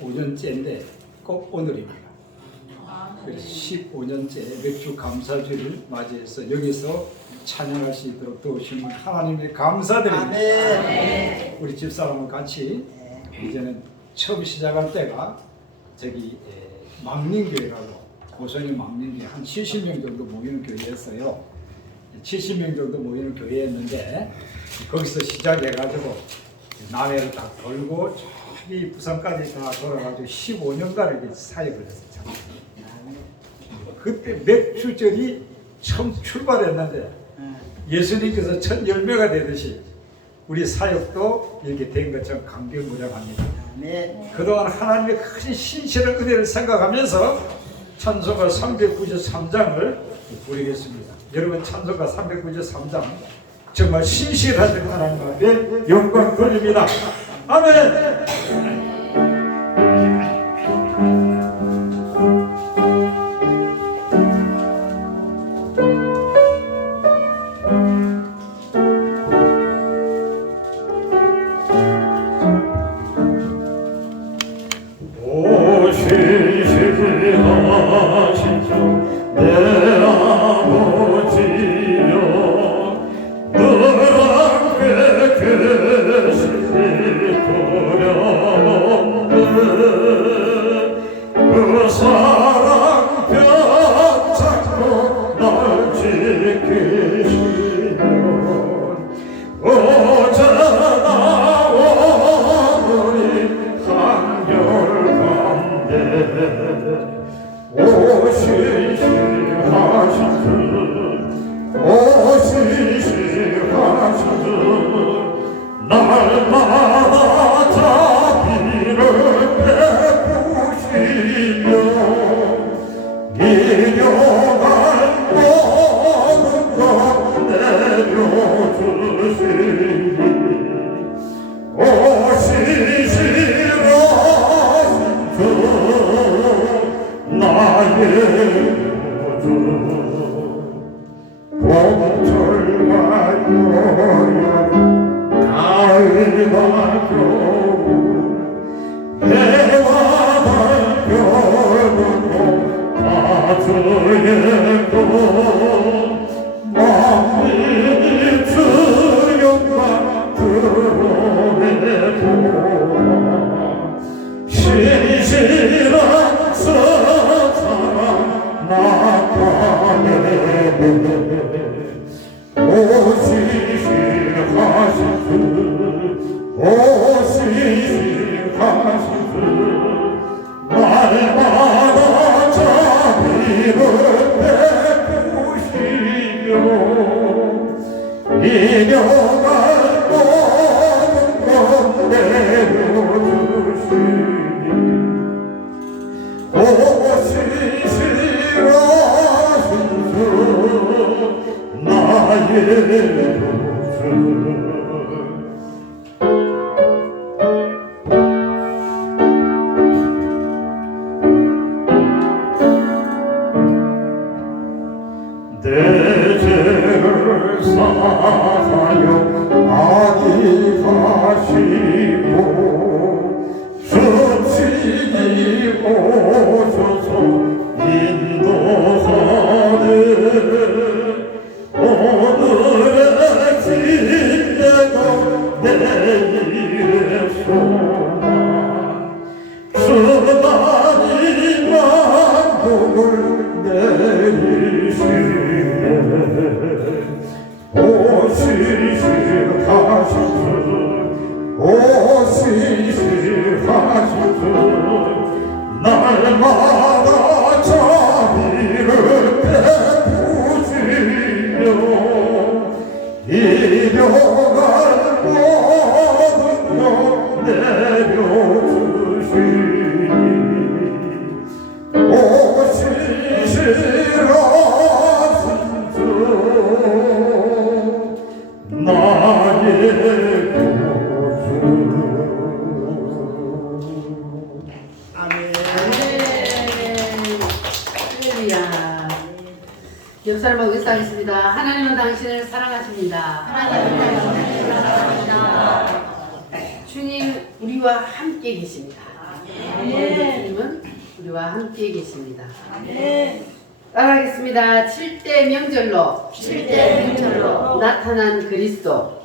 15년째인데 꼭 오늘입니다. 그래서 15년째 맥주 감사주를 맞이해서 여기서 찬양할 수 있도록 도우시는 하나님께 감사드립니다. 아멘. 우리 집사람과 같이 이제는 처음 시작할 때가 저기 망림교회라고 고성의 망림교회 한 70명 정도 모이는 교회였어요. 70명 정도 모이는 교회였는데 거기서 시작해가지고 남해를 딱 돌고 저기 부산까지 다 돌아가지고 15년간 이렇게 사역을 했었잖아요. 그때 맥주절이 처음 출발했는데 예수님께서 첫 열매가 되듯이 우리 사역도 이렇게 된 것처럼 감격무량합니다. 그동안 하나님의 큰 신실한 은혜를 생각하면서 찬송가 393장을 부르겠습니다. 여러분 찬송가 393장 정말 신실하신 하나님 앞에 영광 돌립니다. 아멘. 날마다 자비를 베푸시며 일용할 모든 것 내려주시니 오시시라 주 나의 구주 봄철과 여름 가을과 겨울 해와 달 별도 다 주의 것 만민 주영광 드러내도다 신실한 사랑 나타내네 오시시하신 주 오시시하신 주 날마다 자비를 베푸시며 이겨갈 모든 것 내려주시니 오시시하신 주 나의 구주 내 죄를 사하여 아기하시고 수치기 오셔서 인도하네 오늘의 진대가 내일의 소망 수많이 만복을 내리시네 오시시하신 주 오시시하신 주 날마다 자비를 베푸시며 이겨갈 모든 것 내려주시니 오시시하신 주 나의 구주 할렐루야. 옆 사람하고 의사하겠습니다. 하나님은 당신을 사랑하십니다. 하나님은 당신을 사랑하십니다. 주님 우리와 함께 계십니다. 오늘도 주님은 우리와 함께 계십니다. 따라하겠습니다. 7대 명절로 나타난 그리스도.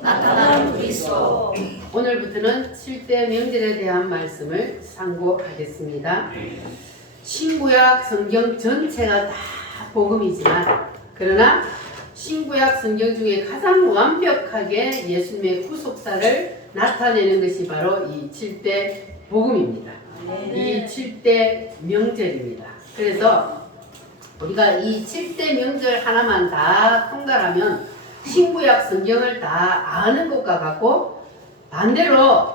오늘부터는 7대 명절에 대한 말씀을 상고하겠습니다. 신구약 성경 전체가 다 복음이지만 그러나 신구약 성경 중에 가장 완벽하게 예수님의 구속사를 나타내는 것이 바로 이 7대 복음입니다. 이 7대 명절입니다. 그래서 우리가 이 7대 명절 하나만 다 통달하면 신구약 성경을 다 아는 것과 같고, 반대로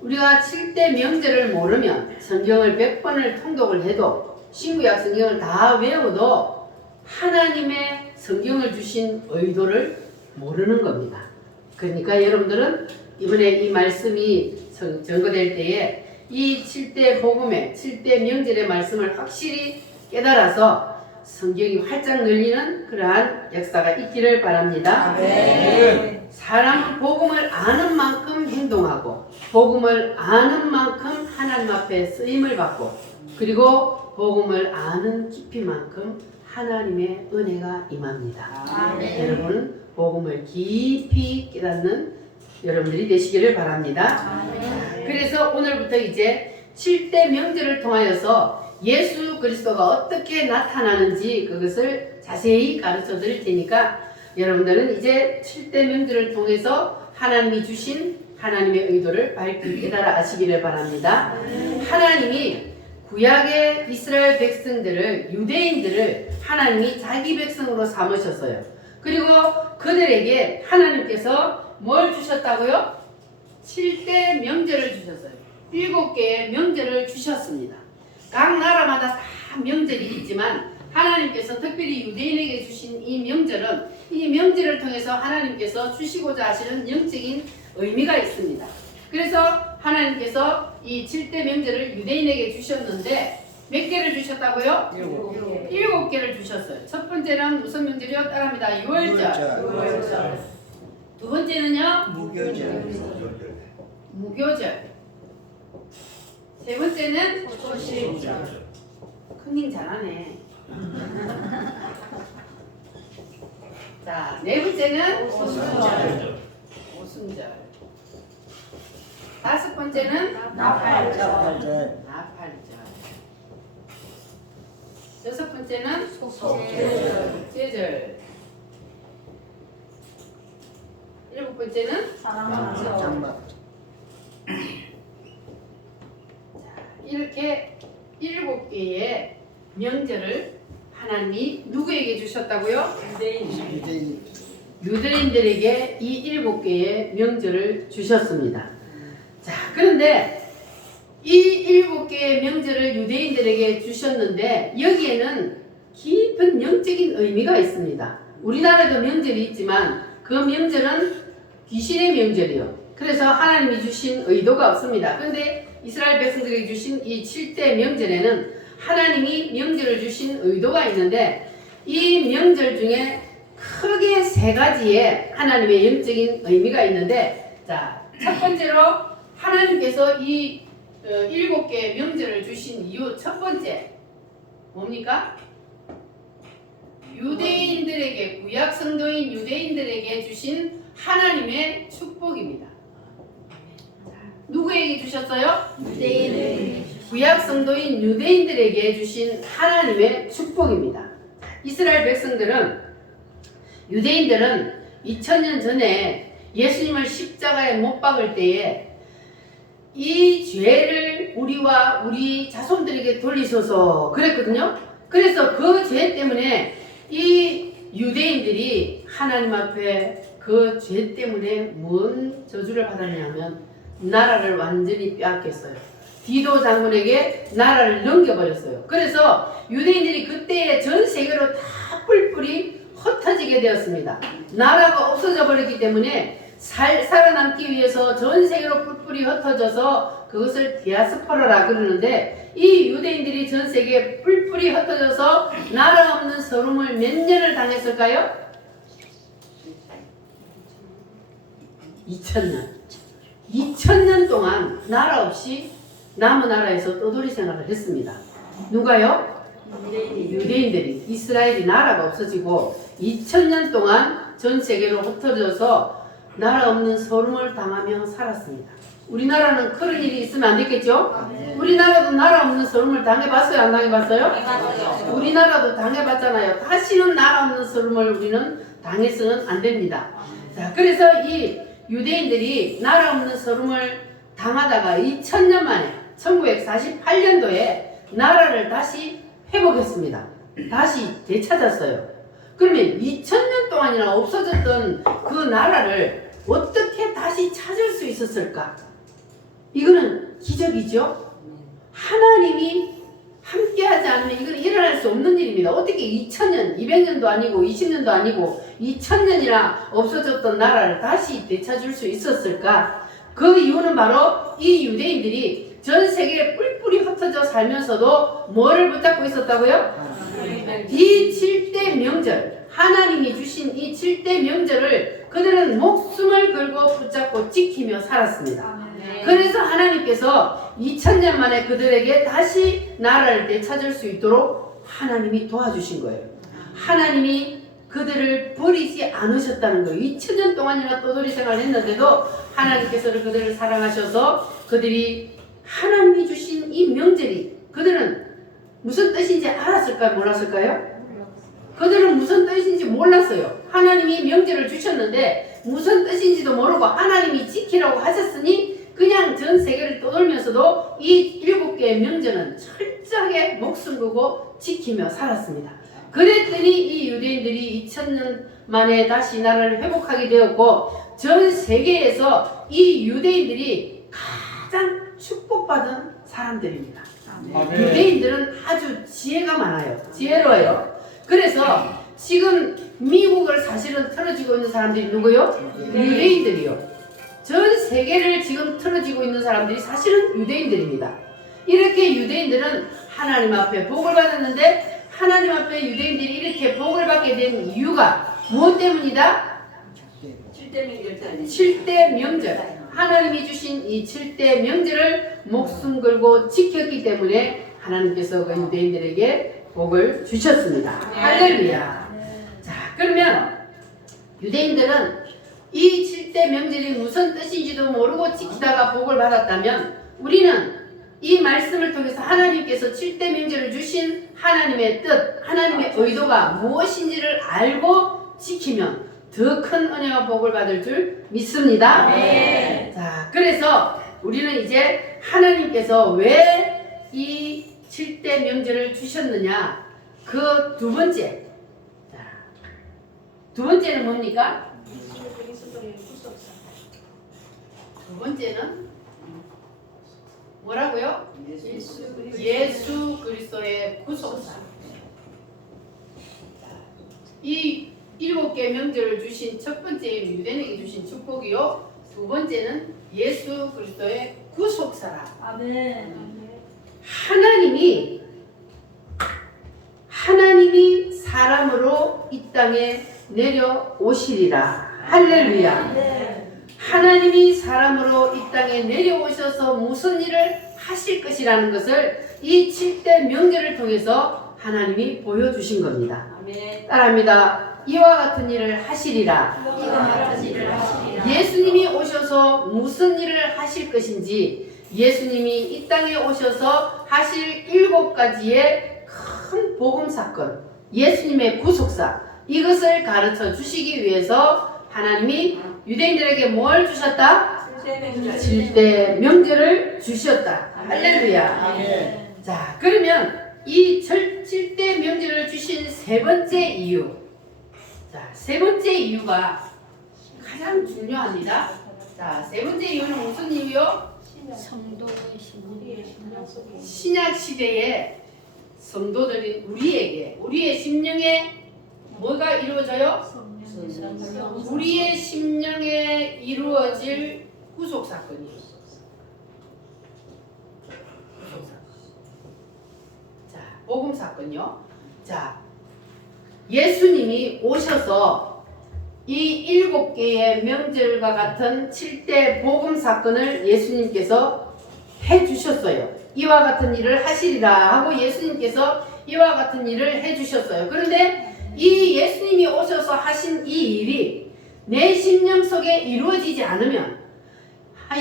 우리가 7대 명절을 모르면 성경을 100번을 통독을 해도 신구약 성경을 다 외워도 하나님의 성경을 주신 의도를 모르는 겁니다. 그러니까 여러분들은 이번에 이 말씀이 전거될 때에 이 7대 복음의 7대 명절의 말씀을 확실히 깨달아서 성경이 활짝 열리는 그러한 역사가 있기를 바랍니다. 사람은 복음을 아는 만큼 행동하고 복음을 아는 만큼 하나님 앞에 쓰임을 받고 그리고 복음을 아는 깊이만큼 하나님의 은혜가 임합니다. 여러분 복음을 깊이 깨닫는 여러분들이 되시기를 바랍니다. 그래서 오늘부터 이제 7대 명절을 통하여서 예수 그리스도가 어떻게 나타나는지 그것을 자세히 가르쳐 드릴 테니까 여러분들은 이제 7대 명절을 통해서 하나님이 주신 하나님의 의도를 밝히 깨달아 아시기를 바랍니다. 하나님이 구약의 이스라엘 백성들을, 유대인들을 하나님이 자기 백성으로 삼으셨어요. 그리고 그들에게 하나님께서 뭘 주셨다고요? 7대 명절을 주셨어요. 7개의 명절을 주셨습니다. 각 나라마다 다 명절이 있지만 하나님께서 특별히 유대인에게 주신 이 명절은 이 명절을 통해서 하나님께서 주시고자 하시는 영적인 의미가 있습니다. 그래서 하나님께서 이 7대 명절을 유대인에게 주셨는데 몇 개를 주셨다고요? 7개를 주셨어요. 첫 번째는 무슨 명절이요? 따라합니다. 유월절. 두 번째는요? 무교절. 세 번째는 큰님 잘하네. 자, 네 번째는 오순절. 다섯 번째는 나팔절. 여섯 번째는 속죄절. 일곱 번째는 장막. 이렇게 7개의 명절을 하나님이 누구에게 주셨다고요? 유대인들에게 이 7개의 명절을 주셨습니다. 자, 그런데 이 7개의 명절을 유대인들에게 주셨는데 여기에는 깊은 영적인 의미가 있습니다. 우리나라도 명절이 있지만 그 명절은 귀신의 명절이요. 그래서 하나님이 주신 의도가 없습니다. 그런데 이스라엘 백성들에게 주신 이 7대 명절에는 하나님이 명절을 주신 의도가 있는데 이 명절 중에 크게 3가지의 하나님의 영적인 의미가 있는데, 자, 첫 번째로 하나님께서 이 7개의 명절을 주신 이유 첫 번째 뭡니까? 유대인들에게, 구약 성도인 유대인들에게 주신 하나님의 축복입니다. 누구에게 주셨어요? 유대인들. 구약 성도인 유대인들에게 주신 하나님의 축복입니다. 이스라엘 백성들은, 유대인들은 2000년 전에 예수님을 십자가에 못 박을 때에 이 죄를 우리와 우리 자손들에게 돌리소서 그랬거든요. 그래서 그 죄 때문에 이 유대인들이 하나님 앞에 그 죄 때문에 뭔 저주를 받았냐면 나라를 완전히 빼앗겼어요. 디도 장군에게 나라를 넘겨버렸어요. 그래서 유대인들이 그때에 전 세계로 다 뿔뿔이 흩어지게 되었습니다. 나라가 없어져 버렸기 때문에 살아남기 위해서 전 세계로 뿔뿔이 흩어져서 그것을 디아스포라라 그러는데, 이 유대인들이 전 세계에 뿔뿔이 흩어져서 나라 없는 서름을 몇 년을 당했을까요? 2000년. 2000년 동안 나라 없이 남은 나라에서 떠돌이 생활을 했습니다. 누가요? 유대인들이. 이스라엘이 나라가 없어지고 2000년 동안 전 세계로 흩어져서 나라 없는 서름을 당하며 살았습니다. 우리나라는 그런 일이 있으면 안 됐겠죠? 우리나라도 나라 없는 서름을 당해봤어요? 안 당해봤어요? 우리나라도 당해봤잖아요. 다시는 나라 없는 서름을 우리는 당해서는 안 됩니다. 자, 그래서 이 유대인들이 나라 없는 서름을 당하다가 2000년 만에 1948년도에 나라를 다시 회복했습니다. 다시 되찾았어요. 그러면 2000년 동안이나 없어졌던 그 나라를 어떻게 다시 찾을 수 있었을까? 이거는 기적이죠. 하나님이 함께하지 않으면 이건 일어날 수 없는 일입니다. 어떻게 2000년, 200년도 아니고 20년도 아니고 2000년이나 없어졌던 나라를 다시 되찾을 수 있었을까? 그 이유는 바로 이 유대인들이 전 세계에 뿔뿔이 흩어져 살면서도 뭐를 붙잡고 있었다고요? 이 7대 명절, 하나님이 주신 이 7대 명절을 그들은 목숨을 걸고 붙잡고 지키며 살았습니다. 그래서 하나님께서 2000년 만에 그들에게 다시 나라를 되찾을 수 있도록 하나님이 도와주신 거예요. 하나님이 그들을 버리지 않으셨다는 거예요. 2000년 동안이나 떠돌이 생활을 했는데도 하나님께서 그들을 사랑하셔서 그들이 하나님이 주신 이 명절이 그들은 무슨 뜻인지 알았을까요? 몰랐을까요? 그들은 무슨 뜻인지 몰랐어요. 하나님이 명절을 주셨는데 무슨 뜻인지도 모르고 하나님이 지키라고 하셨으니 그냥 전 세계를 떠돌면서도 이 7개의 명절은 철저하게 목숨 걸고 지키며 살았습니다. 그랬더니 이 유대인들이 2000년 만에 다시 나라를 회복하게 되었고 전 세계에서 이 유대인들이 가장 축복받은 사람들입니다. 유대인들은 아주 지혜가 많아요. 지혜로워요. 그래서 지금 미국을 사실은 틀어지고 있는 사람들이 누구요? 유대인들이요. 전 세계를 지금 틀어지고 있는 사람들이 사실은 유대인들입니다. 이렇게 유대인들은 하나님 앞에 복을 받았는데 하나님 앞에 유대인들이 이렇게 복을 받게 된 이유가 무엇 때문이다? 7대 명절. 하나님이 주신 이 7대 명절을 목숨 걸고 지켰기 때문에 하나님께서 그 유대인들에게 복을 주셨습니다. 할렐루야. 자, 그러면 유대인들은 이 7대 명절이 무슨 뜻인지도 모르고 지키다가 복을 받았다면 우리는 이 말씀을 통해서 하나님께서 7대 명절을 주신 하나님의 뜻, 하나님의 의도가 무엇인지를 알고 지키면 더 큰 은혜와 복을 받을 줄 믿습니다. 네. 자, 그래서 우리는 이제 하나님께서 왜 이 7대 명절을 주셨느냐, 그 두 번째. 자, 두 번째는 뭡니까? 두 번째는 뭐라고요? 예수 그리스도의 구속사. 이 7개 명절을 주신 첫 번째 유대인에게 주신 축복이요. 두 번째는 예수 그리스도의 구속사라. 아멘. 하나님이 사람으로 이 땅에 내려오시리라. 할렐루야. 하나님이 사람으로 이 땅에 내려오셔서 무슨 일을 하실 것이라는 것을 이 7대 명절을 통해서 하나님이 보여주신 겁니다. 따라합니다. 이와 같은 일을 하시리라. 예수님이 오셔서 무슨 일을 하실 것인지, 예수님이 이 땅에 오셔서 하실 7가지의 큰 복음사건, 예수님의 구속사, 이것을 가르쳐 주시기 위해서 하나님이 유대인들에게 뭘 주셨다? 7대 명절을 주셨다. 할렐루야. 자, 그러면 이 7대 명절을 주신 세 번째 이유. 자, 세 번째 이유가 가장 중요합니다. 자, 세 번째 이유는 무슨 이유요? 신약 시대에 성도들이 우리의 심령에 뭐가 이루어져요? 우리의 심령에 이루어질 구속 사건이에요. 자, 복음 사건요. 자, 예수님이 오셔서 이 7개의 명절과 같은 7대 복음 사건을 예수님께서 해주셨어요. 이와 같은 일을 하시리라 하고 예수님께서 이와 같은 일을 해주셨어요. 그런데 이 예수님이 오셔서 하신 이 일이 내 심령 속에 이루어지지 않으면,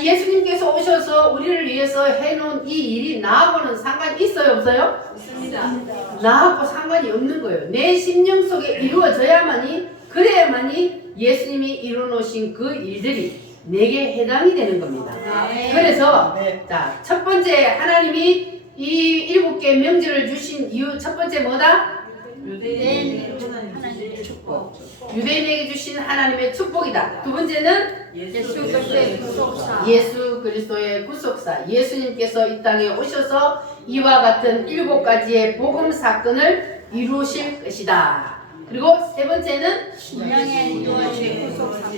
예수님께서 오셔서 우리를 위해서 해놓은 이 일이 나하고는 상관이 있어요, 없어요? 있습니다. 나하고 상관이 없는 거예요. 내 심령 속에 이루어져야만이, 그래야만이 예수님이 이루어놓으신 그 일들이 내게 해당이 되는 겁니다. 네. 그래서 자, 첫 번째 하나님이 이 7개 명절을 주신 이유, 첫 번째 뭐다? 하나님의 축복. 유대인에게 주신 하나님의 축복이다. 두 번째는 예수 그리스도의 구속사. 예수 그리스도의 구속사. 예수님께서 이 땅에 오셔서 이와 같은 7가지의 복음 사건을 이루실 것이다. 그리고 세 번째는 신령의 이루어진 구속사.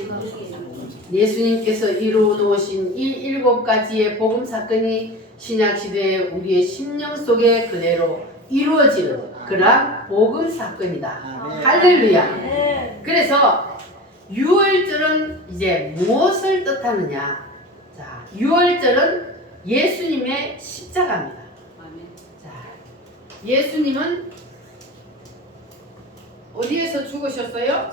예수님께서 이루어 놓으신 이 7가지의 복음 사건이 신약 시대에 우리의 심령 속에 그대로 이루어지는 그러한 복음 사건이다. 할렐루야. 그래서 6월절은 이제 무엇을 뜻하느냐? 자, 6월절은 예수님의 십자가입니다. 자, 예수님은 어디에서 죽으셨어요?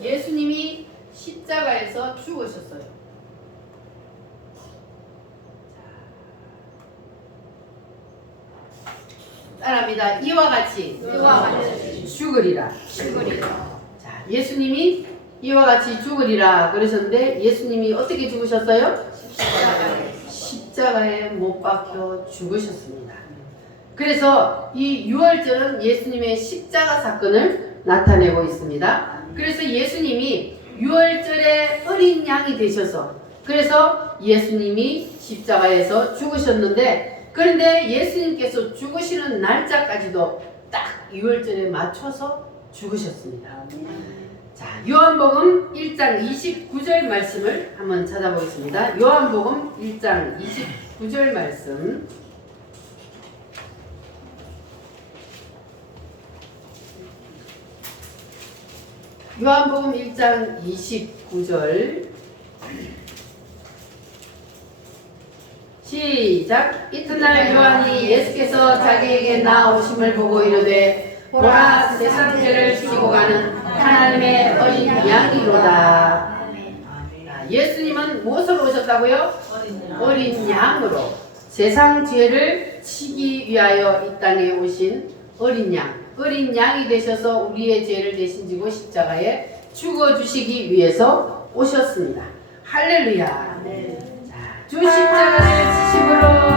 예수님이 십자가에서 죽으셨어요. 따라합니다. 이와 같이 죽으리라. 자, 예수님이 이와 같이 죽으리라 그러셨는데 예수님이 어떻게 죽으셨어요? 십자가에 못 박혀 죽으셨습니다. 그래서 이 6월절은 예수님의 십자가 사건을 나타내고 있습니다. 그래서 예수님이 6월절에 어린 양이 되셔서, 그래서 예수님이 십자가에서 죽으셨는데, 그런데 예수님께서 죽으시는 날짜까지도 딱 6월절에 맞춰서 죽으셨습니다. 자, 요한복음 1장 29절 말씀을 한번 찾아보겠습니다. 요한복음 1장 29절 말씀. 요한복음 1장 29절 시작. 이튿날 요한이 예수께서 자기에게 나오심을 보고 이르되 보라, 세상 죄를 지고 가는 하나님의 어린 양이로다. 예수님은 무엇으로 오셨다고요? 어린 양으로 세상 죄를 지기 위하여 이 땅에 오신 어린 양. 어린 양이 되셔서 우리의 죄를 대신 지고 십자가에 죽어주시기 위해서 오셨습니다. 할렐루야. 자, 주 십자가를 지심으로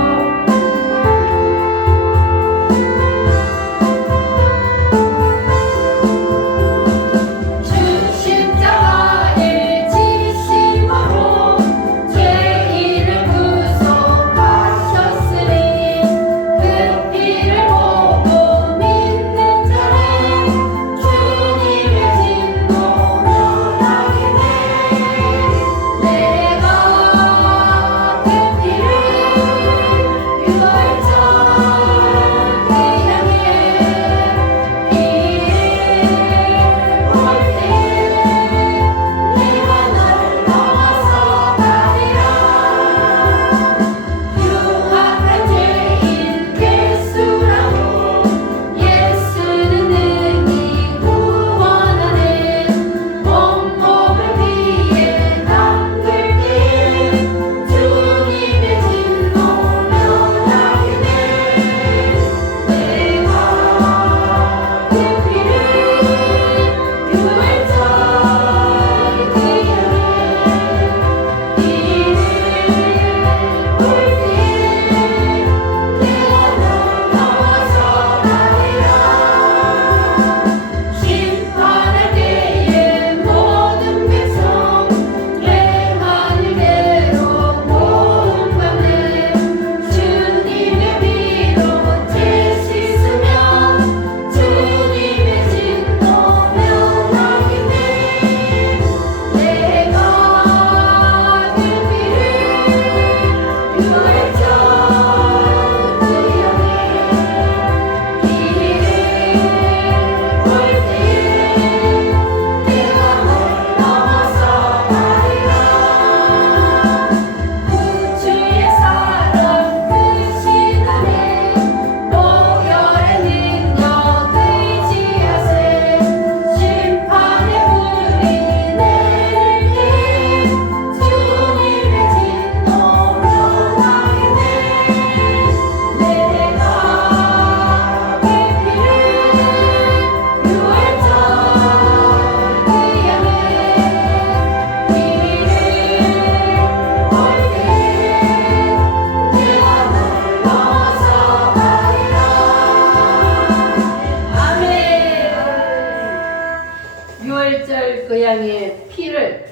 재앙의 피를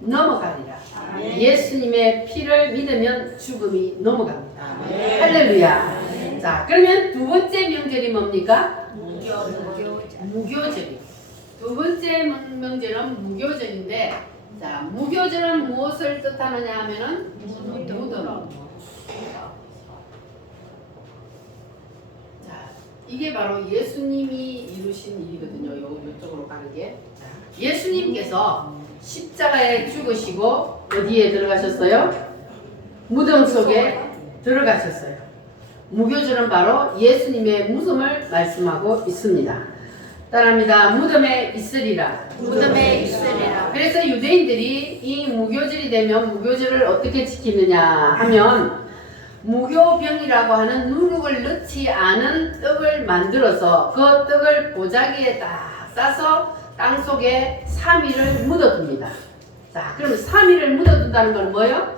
넘어가리라. 예수님의 피를 믿으면 죽음이 넘어갑니다. 할렐루야. 자, 그러면 두 번째 명절이 뭡니까? 무교절이. 두 번째 명절은 무교절인데, 자, 무교절은 무엇을 뜻하느냐 하면은 무덤. 자, 이게 바로 예수님이 이루신 일이거든요. 요쪽으로 가는 게. 자, 예수님께서 십자가에 죽으시고 어디에 들어가셨어요? 무덤 속에 들어가셨어요. 무교절은 바로 예수님의 무덤을 말씀하고 있습니다. 따라합니다. 무덤에 있으리라. 무덤에 있으리라. 그래서 유대인들이 이 무교절이 되면 무교절을 어떻게 지키느냐 하면 무교병이라고 하는 누룩을 넣지 않은 떡을 만들어서 그 떡을 보자기에 딱 싸서 땅속에 3일을 묻어둡니다. 자, 그러면 3일을 묻어둔다는 건 뭐예요?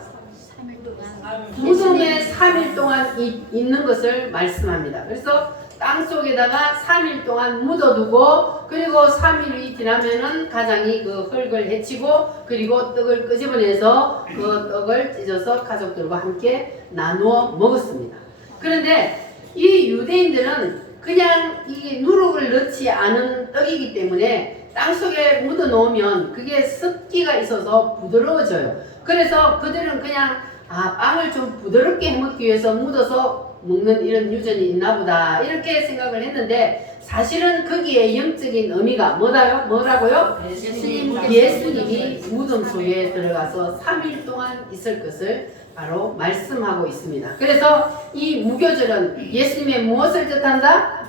무덤에 3일 동안 있는 것을 말씀합니다. 그래서 땅속에다가 3일 동안 묻어두고, 그리고 3일이 지나면은 가장이 그 흙을 헤치고, 그리고 떡을 끄집어내서 그 떡을 찢어서 가족들과 함께 나누어 먹었습니다. 그런데 이 유대인들은 그냥 이 누룩을 넣지 않은 떡이기 때문에 땅속에 묻어 놓으면 그게 습기가 있어서 부드러워져요. 그래서 그들은 그냥 빵을 좀 부드럽게 해먹기 위해서 묻어서 먹는 이런 유전이 있나 보다 이렇게 생각을 했는데, 사실은 거기에 영적인 의미가 뭐라고요? 예수님이 무덤 속에 들어가서 3일 동안 있을 것을 바로 말씀하고 있습니다. 그래서 이 무교절은 예수님의 무엇을 뜻한다?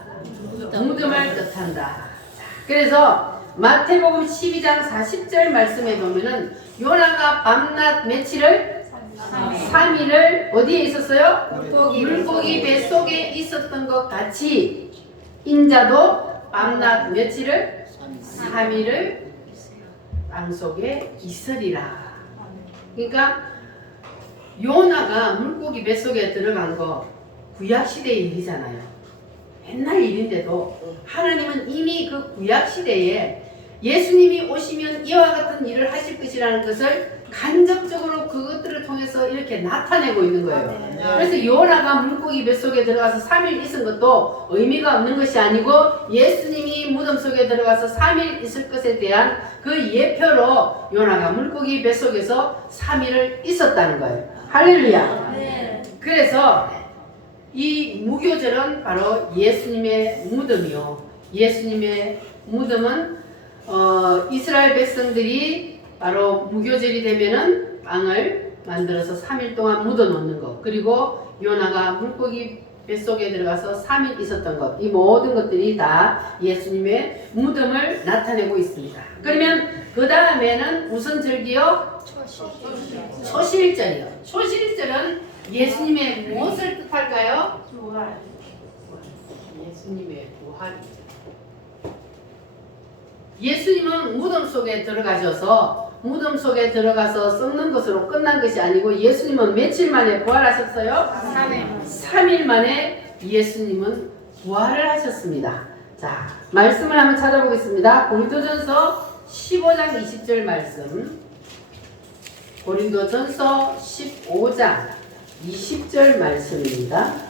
무덤을 뜻한다. 그래서 마태복음 12장 40절 말씀에 보면은 요나가 밤낮 며칠을 3일을 어디에 있었어요? 물고기 뱃속에 있었던 것 같이 인자도 밤낮 며칠을 3일을 땅속에 있으리라. 그러니까 요나가 물고기 뱃속에 들어간 거 구약시대의 일이잖아요. 옛날 일인데도 하나님은 이미 그 구약시대에 예수님이 오시면 이와 같은 일을 하실 것이라는 것을 간접적으로 그것들을 통해서 이렇게 나타내고 있는 거예요. 그래서 요나가 물고기 뱃속에 들어가서 3일 있은 것도 의미가 없는 것이 아니고 예수님이 무덤 속에 들어가서 3일 있을 것에 대한 그 예표로 요나가 물고기 뱃속에서 3일을 있었다는 거예요. 할렐루야. 그래서 이 무교절은 바로 예수님의 무덤이요. 예수님의 무덤은 이스라엘 백성들이 바로 무교절이 되면은 빵을 만들어서 3일 동안 묻어 놓는 것, 그리고 요나가 물고기 뱃속에 들어가서 3일 있었던 것, 이 모든 것들이 다 예수님의 무덤을 나타내고 있습니다. 그러면 그 다음에는 무슨 절기요? 초실절이요. 초실절은 예수님의 무엇을 뜻할까요? 부활. 예수님의 부활이죠. 예수님은 무덤 속에 들어가셔서 무덤 속에 들어가서 썩는 것으로 끝난 것이 아니고 예수님은 며칠 만에 부활하셨어요? 3일 만에 예수님은 부활을 하셨습니다. 자, 말씀을 한번 찾아보겠습니다. 고린도전서 15장 20절 말씀. 고린도전서 15장 20절 말씀입니다.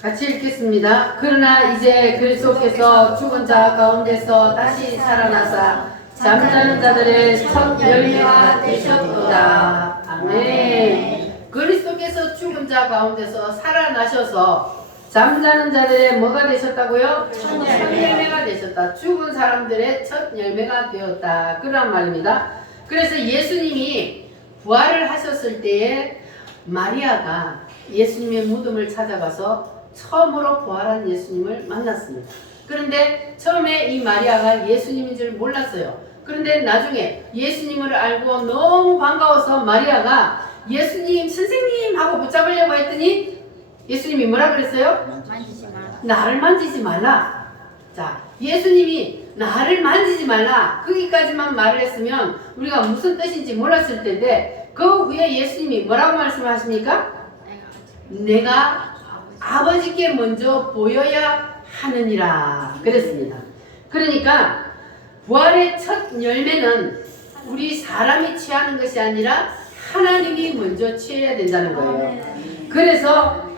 같이 읽겠습니다. 그러나 이제 그리스도께서 죽은 자 가운데서 다시 살아나사 잠자는 자들의 첫 열매가 되셨도다. 아멘. 그리스도께서 죽은 자 가운데서 살아나셔서 잠자는 자들의 뭐가 되셨다고요? 첫 열매가 되셨다. 죽은 사람들의 첫 열매가 되었다. 그런 말입니다. 그래서 예수님이 부활을 하셨을 때에 마리아가 예수님의 무덤을 찾아가서 처음으로 부활한 예수님을 만났습니다. 그런데 처음에 이 마리아가 예수님인 줄 몰랐어요. 그런데 나중에 예수님을 알고 너무 반가워서 마리아가 예수님 선생님 하고 붙잡으려고 했더니 예수님이 뭐라 그랬어요? 만지지 마라. 나를 만지지 말라. 자, 예수님이 나를 만지지 말라 거기까지만 말을 했으면 우리가 무슨 뜻인지 몰랐을 텐데 그 후에 예수님이 뭐라고 말씀하십니까? 내가 아버지께 먼저 보여야 하느니라 그랬습니다. 그러니까 부활의 첫 열매는 우리 사람이 취하는 것이 아니라 하나님이 먼저 취해야 된다는 거예요. 그래서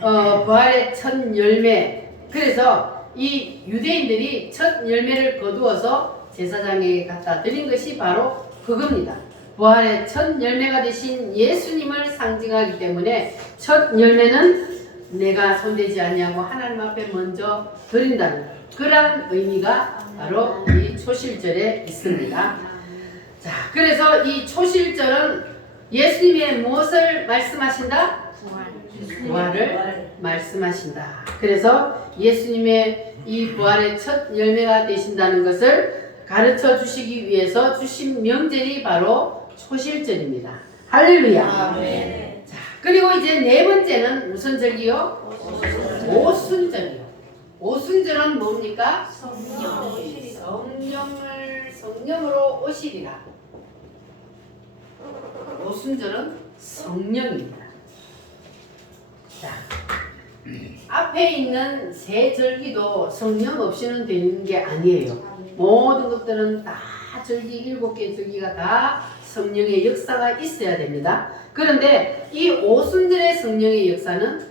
부활의 첫 열매, 그래서 이 유대인들이 첫 열매를 거두어서 제사장에게 갖다 드린 것이 바로 그겁니다. 부활의 첫 열매가 되신 예수님을 상징하기 때문에 첫 열매는 내가 손대지 아니하고 하나님 앞에 먼저 드린다는 그러한 의미가 바로 이 초실절에 있습니다. 자, 그래서 이 초실절은 예수님의 무엇을 말씀하신다? 부활을 말씀하신다. 그래서 예수님의 이 부활의 첫 열매가 되신다는 것을 가르쳐 주시기 위해서 주신 명절이 바로 초실절입니다. 할렐루야. 자, 그리고 이제 네 번째는 무슨 절기요? 오순절이요. 오순절은 뭡니까? 성령으로 오시리라. 오순절은 성령입니다. 자, 앞에 있는 세 절기도 성령 없이는 되는 게 아니에요. 모든 것들은 다 절기, 7개 절기가 다 성령의 역사가 있어야 됩니다. 그런데 이 오순절의 성령의 역사는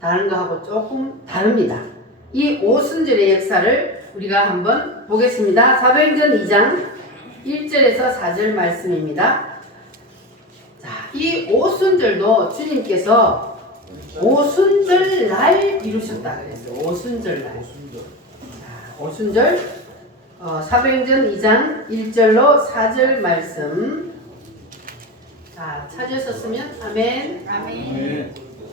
다른 거하고 조금 다릅니다. 이 오순절의 역사를 우리가 한번 보겠습니다. 사도행전 2장 1절에서 4절 말씀입니다. 자, 이 오순절도 주님께서 오순절 날 이루셨다 그랬어요. 오순절 날. 자, 오순절 사도행전 2장 1절로 4절 말씀. 자, 찾으셨으면 아멘.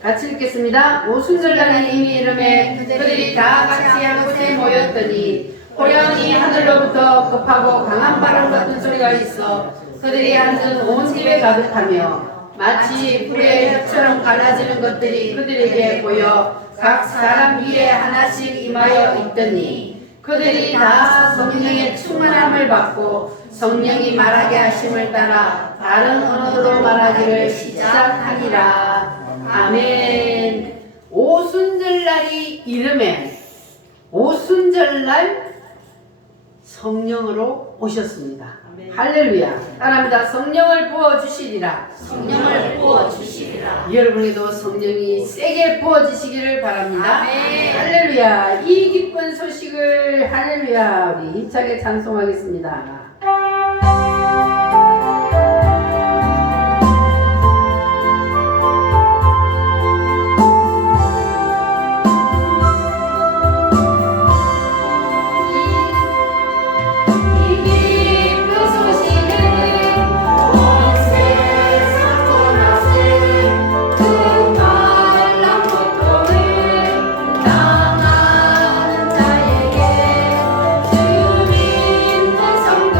같이 읽겠습니다. 오순절 날에 이미 이름에 그들이 다 같이 한 곳에 모였더니 호련히 하늘로부터 급하고 강한 바람 같은 소리가 있어 그들이 앉은 온 집에 가득하며 마치 불의 혀처럼 갈라지는 것들이 그들에게 보여 각 사람 위에 하나씩 임하여 있더니 그들이 다 성령의 충만함을 받고 성령이 말하게 하심을 따라 다른 언어로 말하기를 시작하니라. 아멘. 오순절날이 이름에 오순절날 성령으로 오셨습니다. 할렐루야. 따라합니다. 성령을 부어주시리라. 성령을 부어주시리라. 여러분에게도 성령이 세게 부어주시기를 바랍니다. 할렐루야. 이 기쁜 소식을 할렐루야 우리 힘차게 찬송하겠습니다. 성도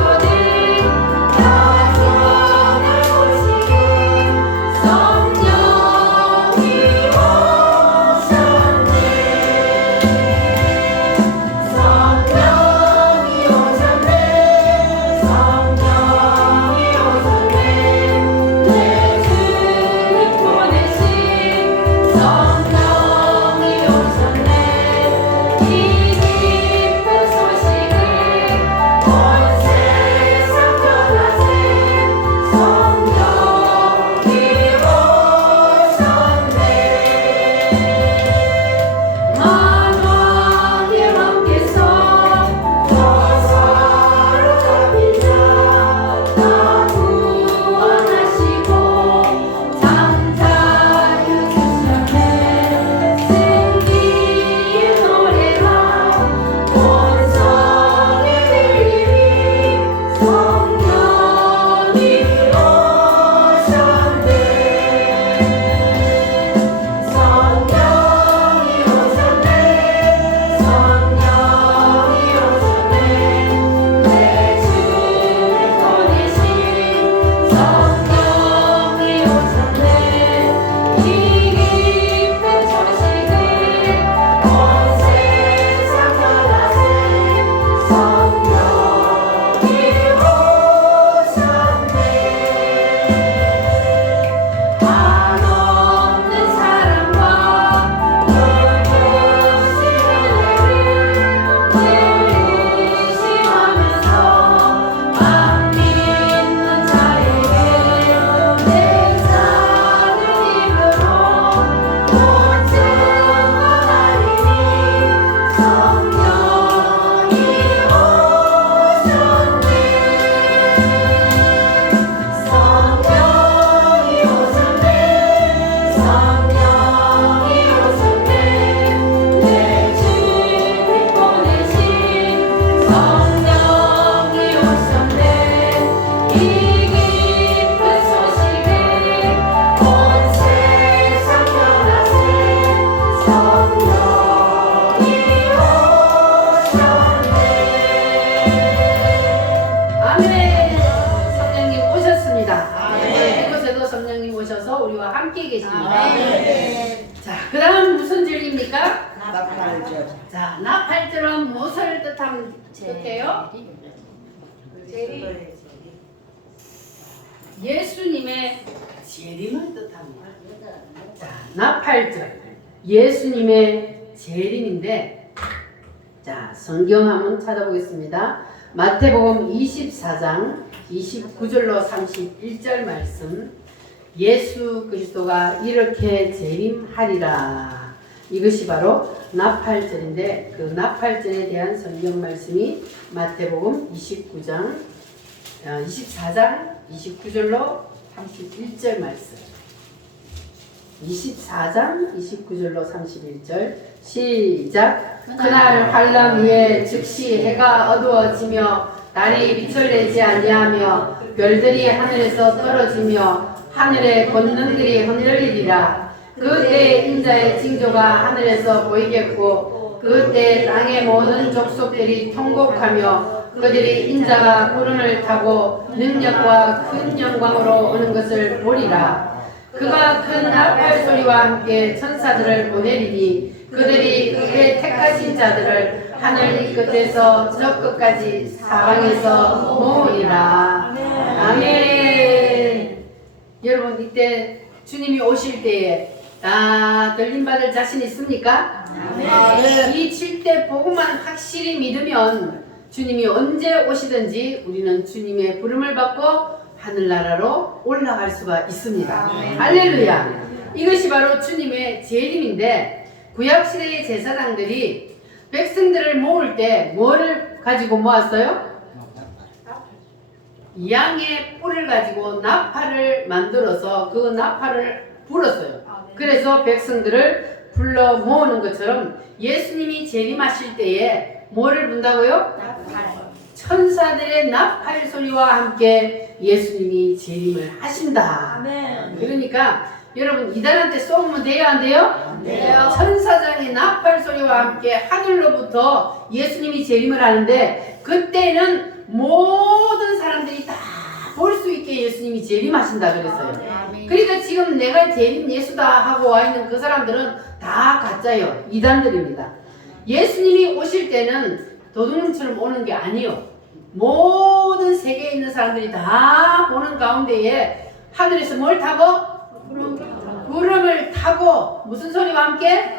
우리와 함께 계십니다. 아멘. 자, 그 다음 무슨 절입니까? 나팔절. 자, 나팔절은 무엇을 뜻해요? 예수님의 재림을 뜻합니다. 자, 나팔절. 예수님의 재림인데, 자, 성경 한번 찾아보겠습니다. 마태복음 24장 29절로 31절 말씀. 예수 그리스도가 이렇게 재림하리라. 이것이 바로 나팔절인데, 그 나팔절에 대한 성경 말씀이 마태복음 24장 29절로 31절 말씀. 24장 29절로 31절 시작. 그날 환란 후에 즉시 해가 어두워지며 달이 빛을 내지 아니하며 별들이 하늘에서 떨어지며 하늘의 권능들이 흔들리리라. 그때 인자의 징조가 하늘에서 보이겠고 그때 땅의 모든 족속들이 통곡하며 그들이 인자가 구름을 타고 능력과 큰 영광으로 오는 것을 보리라. 그가 큰 나팔 소리와 함께 천사들을 보내리니 그들이 그의 택하신 자들을 하늘 이 끝에서 저 끝까지 사방에서 모으리라. 아멘. 여러분, 이때 주님이 오실 때에 다 들림받을 자신 있습니까? 아멘. 이 7대 복음만 확실히 믿으면 주님이 언제 오시든지 우리는 주님의 부름을 받고 하늘나라로 올라갈 수가 있습니다. 할렐루야. 이것이 바로 주님의 재림인데, 구약시대의 제사장들이 백성들을 모을 때 뭐를 가지고 모았어요? 양의 뿔을 가지고 나팔을 만들어서 그 나팔을 불었어요. 그래서 백성들을 불러 모으는 것처럼 예수님이 재림하실 때에 뭐를 분다고요? 천사들의 나팔 소리와 함께 예수님이 재림을 하신다. 아멘. 그러니까 여러분, 이단한테 쏘면 돼요, 안 돼요? 돼요. 천사장의 나팔 소리와 함께 하늘로부터 예수님이 재림을 하는데, 그때는 모든 사람들이 다 볼 수 있게 예수님이 재림하신다 그랬어요. 그러니까 지금 내가 재림 예수다 하고 와 있는 그 사람들은 다 가짜예요. 이단들입니다. 예수님이 오실 때는 도둑놈처럼 오는 게 아니에요. 모든 세계에 있는 사람들이 다 보는 가운데에 하늘에서 뭘 타고? 구름을 타고 무슨 소리와 함께?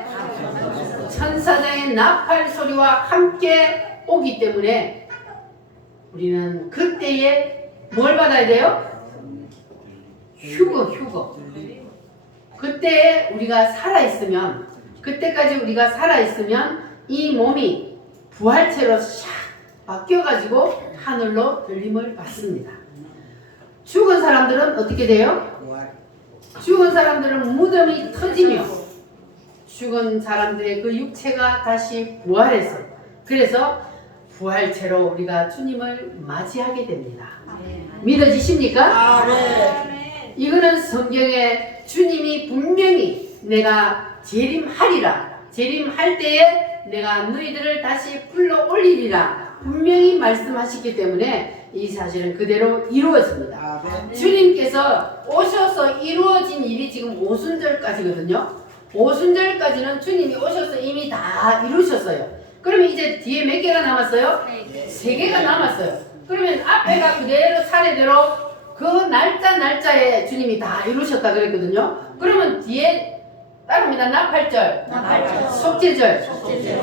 천사장의 나팔 소리와 함께 오기 때문에 우리는 그때에 뭘 받아야 돼요? 휴거. 그때 우리가 살아있으면, 그때까지 우리가 살아있으면 이 몸이 부활체로 샥 바뀌어가지고 하늘로 들림을 받습니다. 죽은 사람들은 어떻게 돼요? 죽은 사람들은 무덤이 터지며 죽은 사람들의 그 육체가 다시 부활해서, 그래서 부활체로 우리가 주님을 맞이하게 됩니다. 믿어지십니까? 이거는 성경에 주님이 분명히 내가 재림하리라, 재림할 때에 내가 너희들을 다시 불러 올리리라 분명히 말씀하셨기 때문에 이 사실은 그대로 이루어집니다. 주님께서 오셔서 이루어진 일이 지금 오순절까지거든요. 오순절까지는 주님이 오셔서 이미 다 이루셨어요. 그러면 이제 뒤에 몇 개가 남았어요? 3개가 남았어요. 그러면 앞에가 그대로 차례대로 그 날짜에 주님이 다 이루셨다 그랬거든요. 그러면 뒤에 따릅니다. 나팔절, 속죄절,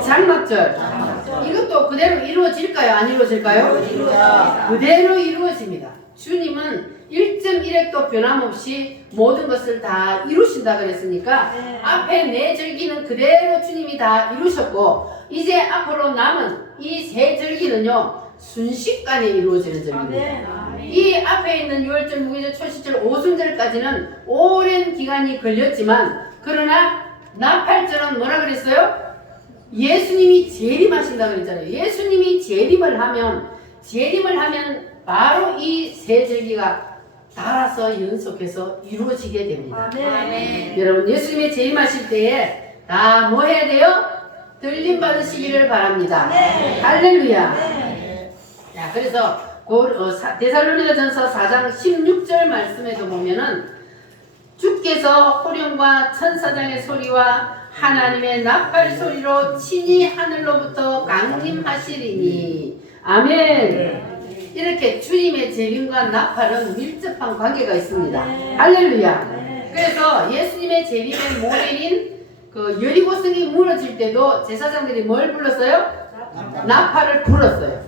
장막절. 이것도 그대로 이루어질까요? 안 이루어질까요? 그대로 이루어집니다. 주님은 1.1획도 변함없이 모든 것을 다 이루신다 그랬으니까 앞에 4절기는 그대로 주님이 다 이루셨고, 이제 앞으로 남은 이 3절기는요 순식간에 이루어지는 절기입니다. 이 앞에 있는 6월절, 무교절, 초시절, 오순절까지는 오랜 기간이 걸렸지만, 그러나 나팔절은 뭐라 그랬어요? 예수님이 재림하신다 그랬잖아요. 예수님이 재림을 하면 바로 이 3절기가 달아서 연속해서 이루어지게 됩니다. 여러분, 예수님이 재림하실 때에 다 뭐 해야 돼요? 들림 받으시기를 바랍니다. 할렐루야. 자, 그래서 데살로니가전서 4장 16절 말씀에도 보면은 주께서 호령과 천사장의 소리와 하나님의 나팔 소리로 친히 하늘로부터 강림하시리니 아멘. 이렇게 주님의 재림과 나팔은 밀접한 관계가 있습니다. 할렐루야. 그래서 예수님의 재림의 모델인 그 여리고성이 무너질 때도 제사장들이 뭘 불렀어요? 나팔을 불었어요.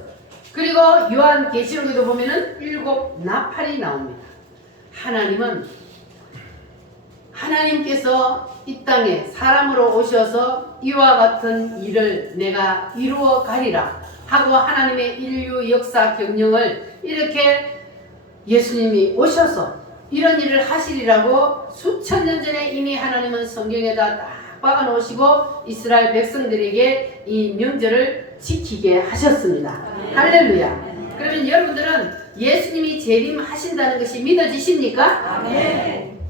그리고 요한계시록에도 보면은 7 나팔이 나옵니다. 하나님께서 이 땅에 사람으로 오셔서 이와 같은 일을 내가 이루어 가리라 하고 하나님의 인류 역사 경영을 이렇게 예수님이 오셔서 이런 일을 하시리라고 수천 년 전에 이미 하나님은 성경에다 딱 박아 놓으시고 이스라엘 백성들에게 이 명절을 지키게 하셨습니다. 할렐루야. 그러면 여러분들은 예수님이 재림하신다는 것이 믿어지십니까?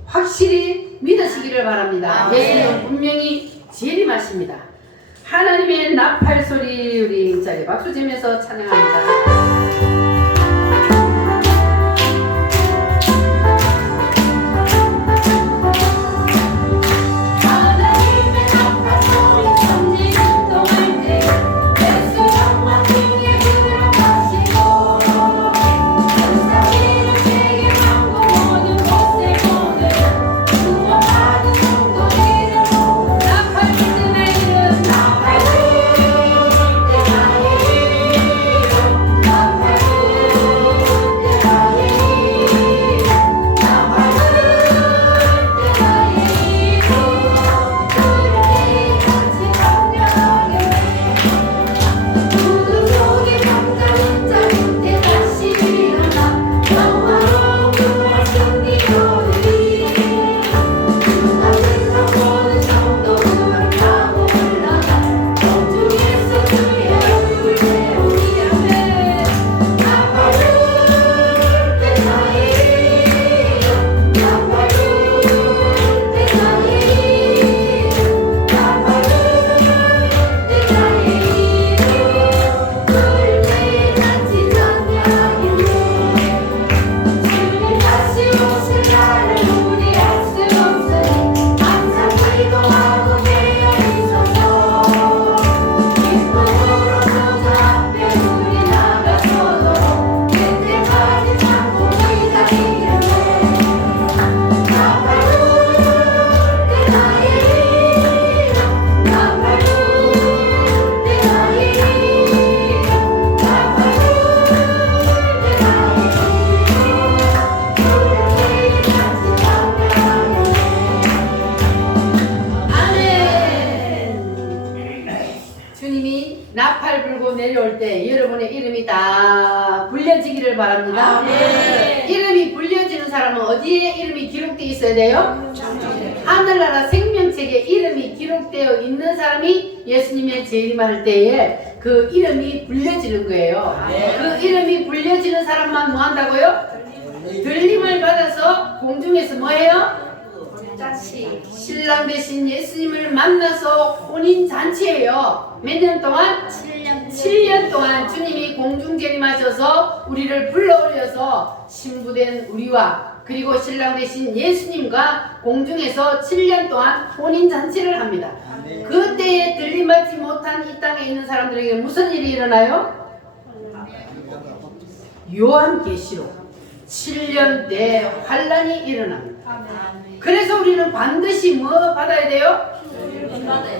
확실히 믿으시기를 바랍니다. 예수님은 분명히 재림하십니다. 하나님의 나팔 소리 우리 임자리 박수 치면서 찬양합니다. 나팔 불고 내려올 때 여러분의 이름이 다 불려지기를 바랍니다. 이름이 불려지는 사람은 어디에 이름이 기록되어 있어야 돼요? 하늘나라 생명책에 이름이 기록되어 있는 사람이 예수님의 재림할 때에 그 이름이 불려지는 거예요. 그 이름이 불려지는 사람만 뭐 한다고요? 들림을 받아서 공중에서 뭐해요? 신랑 대신 예수님을 만나서 혼인잔치예요. 몇 년 동안? 7년 동안 주님이 공중 재림하셔서 우리를 불러올려서 신부된 우리와 그리고 신랑 대신 예수님과 공중에서 7년 동안 혼인잔치를 합니다. 그때에 들림받지 못한 이 땅에 있는 사람들에게 무슨 일이 일어나요? 요한계시록 7년 때 환란이 일어납니다. 그래서 우리는 반드시 뭐 받아야 돼요?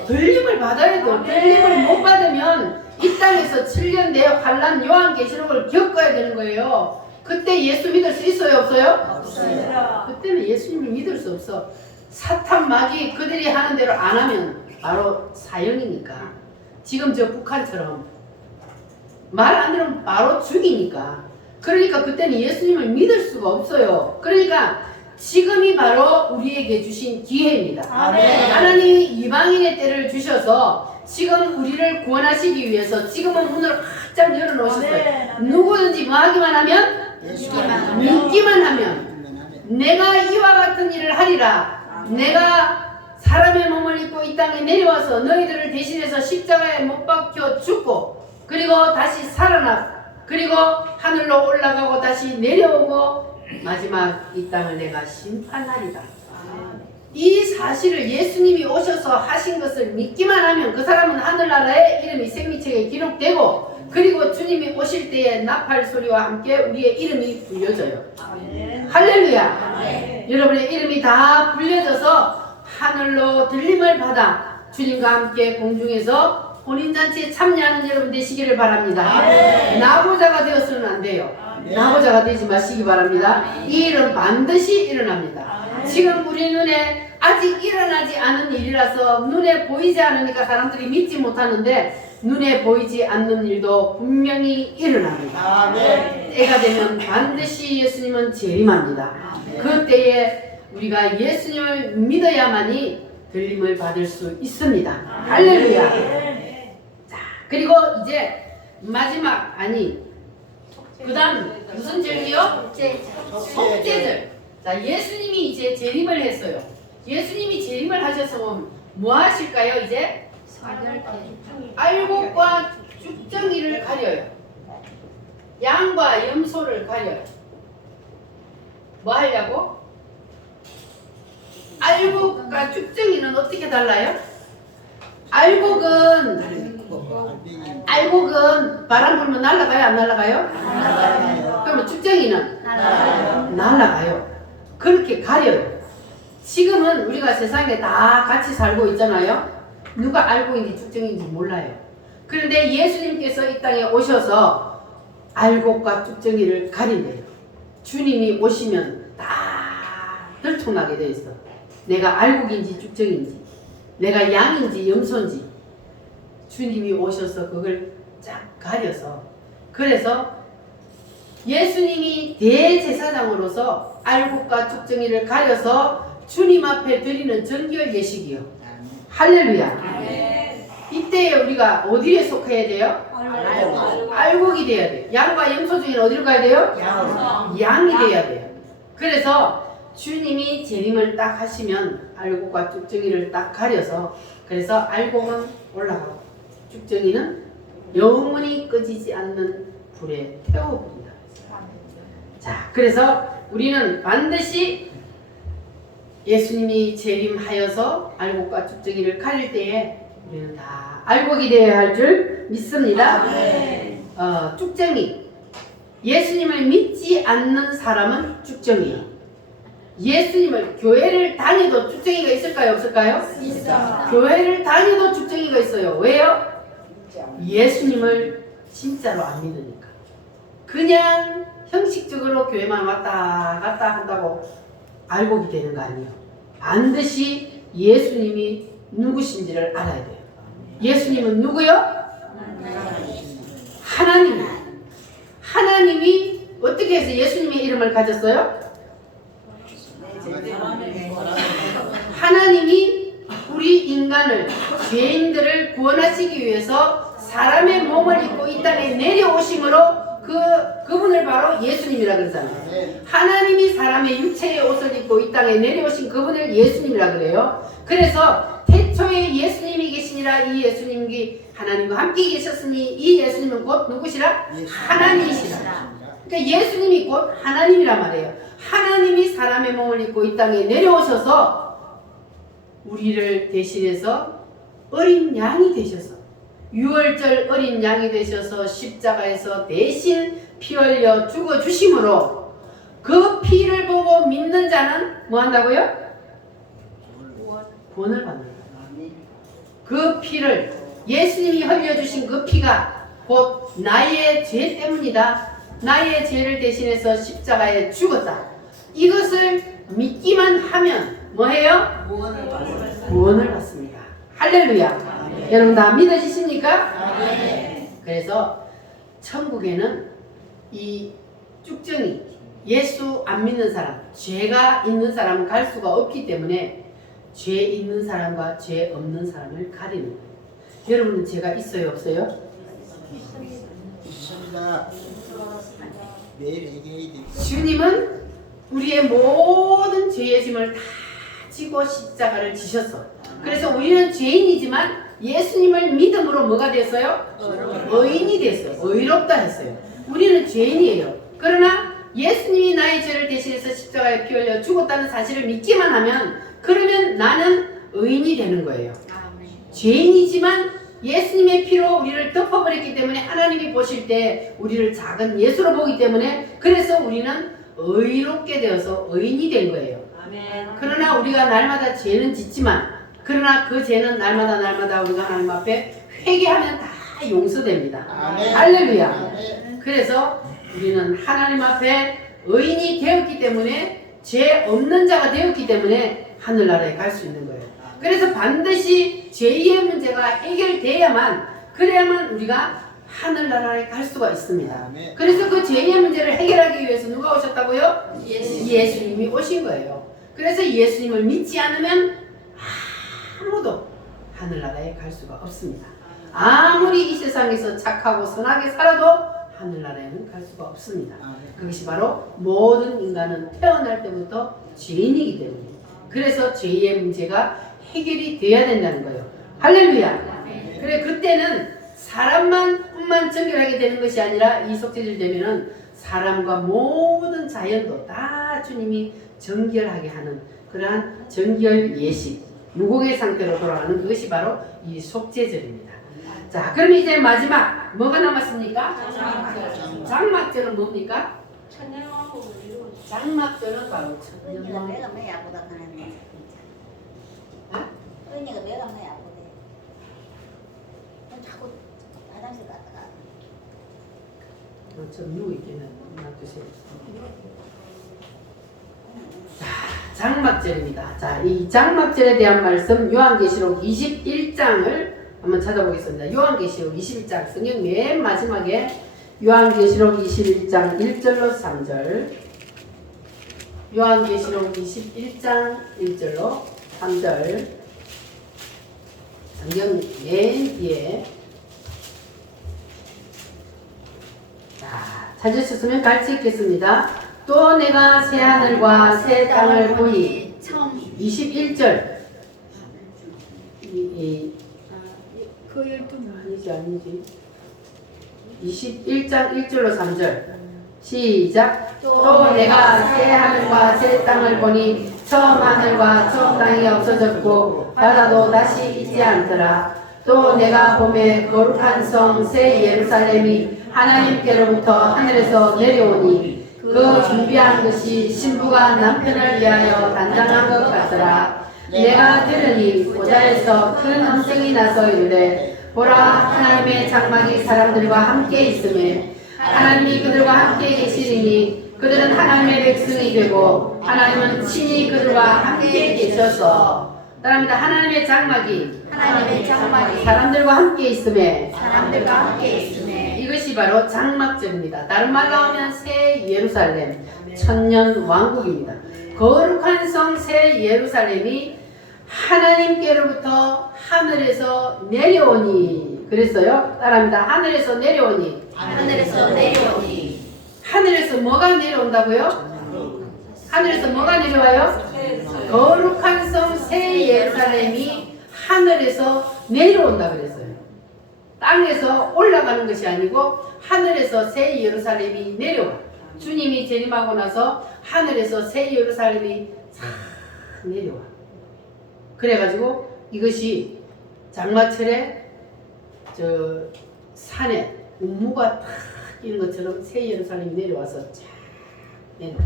들림을 받아야 돼요. 들림을 못 받으면 이 땅에서 7년 내 환란 요한계시록을 겪어야 되는 거예요. 그때 예수 믿을 수 있어요? 없어요? 없어요. 그때는 예수님을 믿을 수 없어. 사탄 마귀 그들이 하는 대로 안 하면 바로 사형이니까. 지금 저 북한처럼 말 안 들으면 바로 죽이니까. 그러니까 그때는 예수님을 믿을 수가 없어요. 그러니까 지금이 바로 우리에게 주신 기회입니다. 하나님이 이방인의 때를 주셔서 지금 우리를 구원하시기 위해서 지금은 문을 활짝 열어놓으셨어요. 누구든지 뭐 하기만 하면? 믿기만 하면 내가 이와 같은 일을 하리라. 내가 사람의 몸을 입고 이 땅에 내려와서 너희들을 대신해서 십자가에 못 박혀 죽고 그리고 다시 살아나 그리고 하늘로 올라가고 다시 내려오고 마지막 이 땅을 내가 심판하리라. 이 사실을 예수님이 오셔서 하신 것을 믿기만 하면 그 사람은 하늘나라에 이름이 생명책에 기록되고 그리고 주님이 오실 때에 나팔 소리와 함께 우리의 이름이 불려져요. 할렐루야. 여러분의 이름이 다 불려져서 하늘로 들림을 받아 주님과 함께 공중에서 혼인잔치에 참여하는 여러분 되시기를 바랍니다. 나고자가 되어서는 안 돼요. 나고자가 되지 마시기 바랍니다. 이 일은 반드시 일어납니다. 지금 우리 눈에 아직 일어나지 않은 일이라서 눈에 보이지 않으니까 사람들이 믿지 못하는데 눈에 보이지 않는 일도 분명히 일어납니다. 때가 되면 반드시 예수님은 재림합니다. 그때에 우리가 예수님을 믿어야만이 들림을 받을 수 있습니다. 할렐루야. 자, 그리고 이제 마지막 그 다음 무슨 절이요? 속죄절. 자, 예수님이 이제 재림을 했어요. 예수님이 재림을 하셔서 뭐 하실까요? 이제 알곡과 죽정이를 가려요. 양과 염소를 가려요. 뭐 하려고? 알곡과 죽정이는 어떻게 달라요? 알곡은 바람 불면 날아가요? 안 날아가요? 그러면 죽정이는 날아가요. 그렇게 가려요. 지금은 우리가 세상에 다 같이 살고 있잖아요. 누가 알곡인지 죽정인지 몰라요. 그런데 예수님께서 이 땅에 오셔서 알곡과 죽정이를 가린대요. 주님이 오시면 다 들통나게 돼 있어. 내가 알곡인지 죽정인지, 내가 양인지 염소인지 주님이 오셔서 그걸 쫙 가려서, 그래서 예수님이 대제사장으로서 알곡과 죽정이를 가려서 주님 앞에 드리는 정결 예식이요. 할렐루야. 이때에 우리가 어디에 속해야 돼요? 알곡이 돼야 돼요. 양과 염소 중에 어디로 가야 돼요? 양이 돼야 돼요. 그래서 주님이 재림을 딱 하시면 알곡과 죽정이를 딱 가려서, 그래서 알곡은 올라가고 죽정이는 영원히 꺼지지 않는 불에 태워버린다. 자, 그래서 우리는 반드시 예수님이 재림하여서 알곡과 죽정이를 가릴 때에 우리는 다 알곡이 되어야 할 줄 믿습니다. 죽정이, 예수님을 믿지 않는 사람은 죽정이에요. 예수님을, 교회를 다녀도 죽정이가 있을까요? 없을까요? 있어요. 교회를 다녀도 죽정이가 있어요. 왜요? 예수님을 진짜로 안 믿으니까. 그냥 형식적으로 교회만 왔다 갔다 한다고 알곡이 되는 거 아니에요. 반드시 예수님이 누구신지를 알아야 돼요. 예수님은 누구요? 하나님. 하나님이 어떻게 해서 예수님의 이름을 가졌어요? 하나님이 우리 인간을, 죄인들을 구원하시기 위해서 사람의 몸을 입고 이 땅에 내려오심으로 그분을 바로 예수님이라 그러잖아요. 하나님이 사람의 육체의 옷을 입고 이 땅에 내려오신 그분을 예수님이라 그래요. 그래서 태초에 예수님이 계시니라. 이 예수님이 하나님과 함께 계셨으니 이 예수님은 곧 누구시라? 하나님이시라. 그러니까 예수님이 곧 하나님이란 말이에요. 하나님이 사람의 몸을 입고 이 땅에 내려오셔서 우리를 대신해서 어린 양이 되셔서, 유월절 어린 양이 되셔서 십자가에서 대신 피 흘려 죽어주심으로 그 피를 보고 믿는 자는 뭐 한다고요? 구원을 받는다. 그 피를, 예수님이 흘려주신 그 피가 곧 나의 죄 때문이다. 나의 죄를 대신해서 십자가에 죽었다. 이것을 믿기만 하면 뭐해요? 구원을 받습니다. 할렐루야. 여러분 다 믿어지십니까? 그래서 천국에는 이 쭉정이, 예수 안 믿는 사람, 죄가 있는 사람은 갈 수가 없기 때문에 죄 있는 사람과 죄 없는 사람을 가리는 거예요. 여러분은 죄가 있어요, 없어요? 있습니다. 매일 얘기해야 돼. 주님은 우리의 모든 죄의 짐을 다 지고 십자가를 지셨어. 그래서 우리는 죄인이지만 예수님을 믿음으로 뭐가 됐어요? 의인이 됐어요. 의롭다 했어요. 우리는 죄인이에요. 그러나 예수님이 나의 죄를 대신해서 십자가에 피 흘려 죽었다는 사실을 믿기만 하면 그러면 나는 의인이 되는 거예요. 죄인이지만 예수님의 피로 우리를 덮어버렸기 때문에 하나님이 보실 때 우리를 작은 예수로 보기 때문에 그래서 우리는 의롭게 되어서 의인이 된 거예요. 그러나 우리가 날마다 죄는 짓지만 그러나 그 죄는 날마다 우리가 하나님 앞에 회개하면 다 용서됩니다. 할렐루야. 그래서 우리는 하나님 앞에 의인이 되었기 때문에 죄 없는 자가 되었기 때문에 하늘나라에 갈 수 있는 거예요. 그래서 반드시 죄의 문제가 해결돼야만 그래야만 우리가 하늘나라에 갈 수가 있습니다. 그래서 그 죄의 문제를 해결하기 위해서 누가 오셨다고요? 예수님이 오신 거예요. 그래서 예수님을 믿지 않으면 아무도 하늘나라에 갈 수가 없습니다. 아무리 이 세상에서 착하고 선하게 살아도 하늘나라에는 갈 수가 없습니다. 그것이 바로 모든 인간은 태어날 때부터 죄인이기 때문에 그래서 죄의 문제가 해결이 돼야 된다는 거예요. 할렐루야. 그래 그때는 사람만뿐만 정결하게 되는 것이 아니라 이 속죄절 되면은 사람과 모든 자연도 다 주님이 정결하게 하는 그러한 정결 예식 무공의 상태로 돌아가는 그것이 바로 이 속죄절입니다. 자, 그럼 이제 마지막 뭐가 남았습니까? 장막절은 뭡니까? 장막절은 바로 의인이가 배가 많이 아프다 그러네. 의인이가 배가 많이 아프대. 자꾸 화장실 갔다가. 좀 누워 있기는 놔두세요. 자, 장막절입니다. 자, 이 장막절에 대한 말씀 요한계시록 21장을 한번 찾아보겠습니다. 요한계시록 21장 성경 맨 마지막에 요한계시록 21장 1절로 3절 요한계시록 21장 1절로 3절 성경 맨 뒤에 자, 찾으셨으면 같이 읽겠습니다. 또 내가 새 하늘과 새 땅을 보니 21절 그 12문 아니지 21장 1절로 3절 시작. 또 내가 새 하늘과 새 땅을 보니 처음 하늘과 처음 땅이 없어졌고 바다도 다시 있지 않더라. 또 내가 보매 거룩한 성 새 예루살렘이 하나님께로부터 하늘에서 내려오니 그 준비한 것이 신부가 남편을 위하여 단장한 것 같더라. 내가 들으니 보좌에서 큰 음성이 나서 이르되 보라 하나님의 장막이 사람들과 함께 있음에 하나님이 그들과 함께 계시리니 그들은 하나님의 백성이 되고 하나님은 친히 그들과 함께 계셔서 따라합니다. 하나님의 장막이 사람들과 함께 있음에 이것이 바로 장막절입니다. 다른 말로 하면 새 예루살렘 천년 왕국입니다. 거룩한 성 새 예루살렘이 하나님께로부터 하늘에서 내려오니 그랬어요. 따라합니다. 하늘에서 내려오니 하늘에서 뭐가 내려온다고요? 하늘에서 뭐가 내려와요? 거룩한 성 새 예루살렘이 하늘에서 내려온다 그랬어요. 땅에서 올라가는 것이 아니고 하늘에서 새 예루살렘이 내려와. 주님이 재림하고 나서 하늘에서 새 예루살렘이 싹 내려와. 그래가지고 이것이 장마철에 저 산에 운무가 탁 끼는 것처럼 새 예루살렘이 내려와서 쫙 내려와.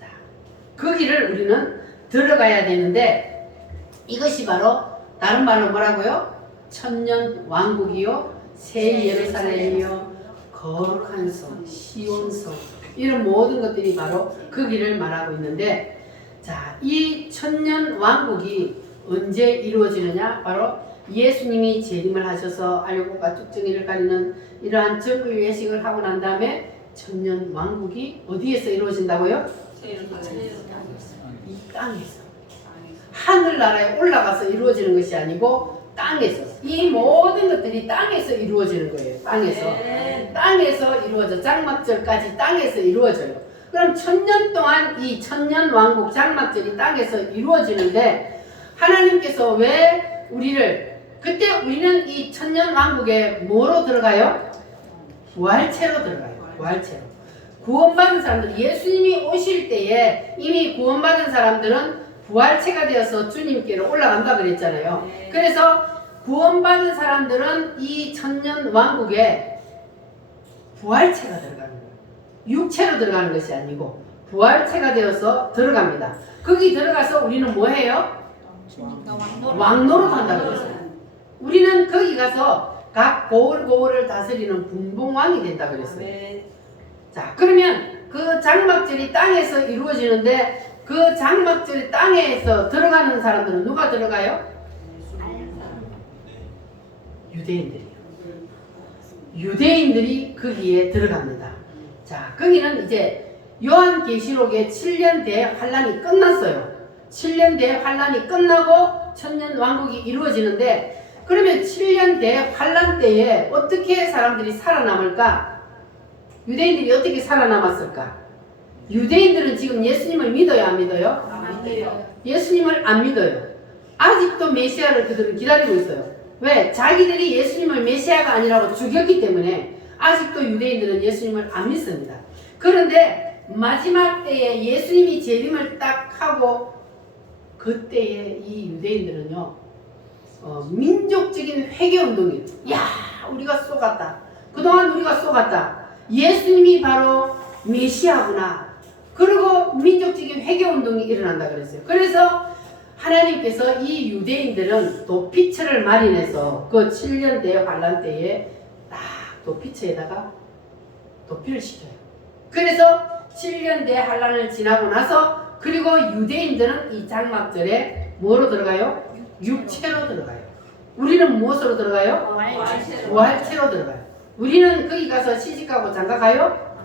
자, 거기를 우리는 들어가야 되는데 이것이 바로 다른 말로 뭐라고요? 천년 왕국이요 새 예루살렘이요 거룩한 성 시온성 이런 모든 것들이 바로 거기를 말하고 있는데 자, 이 천년 왕국이 언제 이루어지느냐? 바로 예수님이 재림을 하셔서 알곡과 쭉정이를 가리는 이러한 정글 예식을 하고 난 다음에 천년 왕국이 어디에서 이루어진다고요? 이 땅에서. 하늘나라에 올라가서 이루어지는 것이 아니고 땅에서. 이 모든 것들이 땅에서 이루어지는 거예요. 땅에서 이루어져. 장막절까지 땅에서 이루어져요. 그럼 천년 동안 이 천년 왕국 장막절이 땅에서 이루어지는데 하나님께서 왜 그때 우리는 이 천년 왕국에 뭐로 들어가요? 부활체로 들어가요. 부활체로. 구원받은 사람들, 예수님이 오실 때에 이미 구원받은 사람들은 부활체가 되어서 주님께로 올라간다 그랬잖아요. 그래서 구원받은 사람들은 이 천년 왕국에 부활체가 들어가는 거예요. 육체로 들어가는 것이 아니고 부활체가 되어서 들어갑니다. 거기 들어가서 우리는 뭐 해요? 왕노릇 한다고 그랬어요. 우리는 거기 가서 각 고을고을을 다스리는 분봉왕이 된다 그랬어요. 자, 그러면 그 장막절이 땅에서 이루어지는데 그 장막절이 땅에서 들어가는 사람들은 누가 들어가요? 유대인들이요. 유대인들이 거기에 들어갑니다. 자, 거기는 이제 요한계시록의 7년 대환란이 끝났어요. 7년 대환란이 끝나고 천년 왕국이 이루어지는데, 그러면 7년 대환란 때에 어떻게 사람들이 살아남을까? 유대인들이 어떻게 살아남았을까? 유대인들은 지금 예수님을 믿어요, 안 믿어요? 안 믿어요. 예수님을 안 믿어요. 아직도 메시아를 그들은 기다리고 있어요. 왜? 자기들이 예수님을 메시아가 아니라고 죽였기 때문에 아직도 유대인들은 예수님을 안 믿습니다. 그런데 마지막 때에 예수님이 재림을 딱 하고 그때에 이 유대인들은요, 민족적인 회개운동이에요. 야, 우리가 속았다. 그동안 우리가 속았다. 예수님이 바로 메시아구나. 그리고 민족적인 회개운동이 일어난다 그랬어요. 그래서 하나님께서 이 유대인들은 도피처를 마련해서 그 7년 대환란 때에 딱 도피처에다가 도피를 시켜요. 그래서 7년 대환란을 지나고 나서 그리고 유대인들은 이 장막절에 뭐로 들어가요? 육체로 들어가요. 우리는 무엇으로 들어가요? 부활체로 들어가요. 우리는 거기 가서 시집가고 장가가요?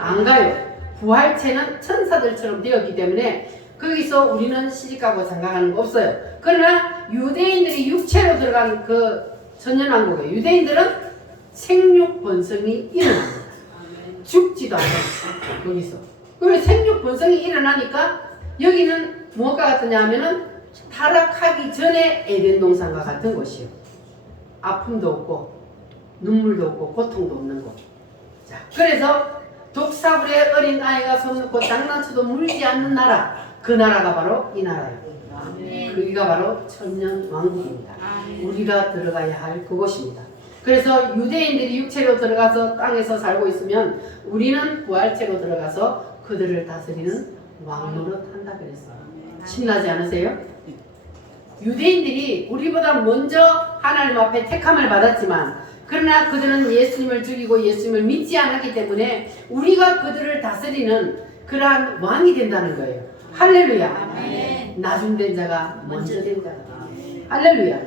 안 가요. 부활체는 천사들처럼 되었기 때문에 거기서 우리는 시집가고 장가가는 거 없어요. 그러나 유대인들이 육체로 들어간 그 천년왕국에 유대인들은 생육 번성이 일어납니다. 죽지도 않아요. 거기서. 그리고 생육 번성이 일어나니까 여기는 무엇과 같으냐 하면은 타락하기 전에 에덴 동산과 같은 곳이요. 아픔도 없고 눈물도 없고 고통도 없는 곳. 자, 그래서 독사불에 어린 아이가 손 놓고 장난쳐도 물지 않는 나라, 그 나라가 바로 이 나라예요. 그기가 바로 천년 왕국입니다. 우리가 들어가야 할 그곳입니다. 그래서 유대인들이 육체로 들어가서 땅에서 살고 있으면 우리는 부활체로 들어가서 그들을 다스리는 왕노릇 한다 그랬어요. 신나지 않으세요? 유대인들이 우리보다 먼저 하나님 앞에 택함을 받았지만 그러나 그들은 예수님을 죽이고 예수님을 믿지 않았기 때문에 우리가 그들을 다스리는 그러한 왕이 된다는 거예요. 할렐루야. 나중된 자가 먼저 된 자가. 할렐루야.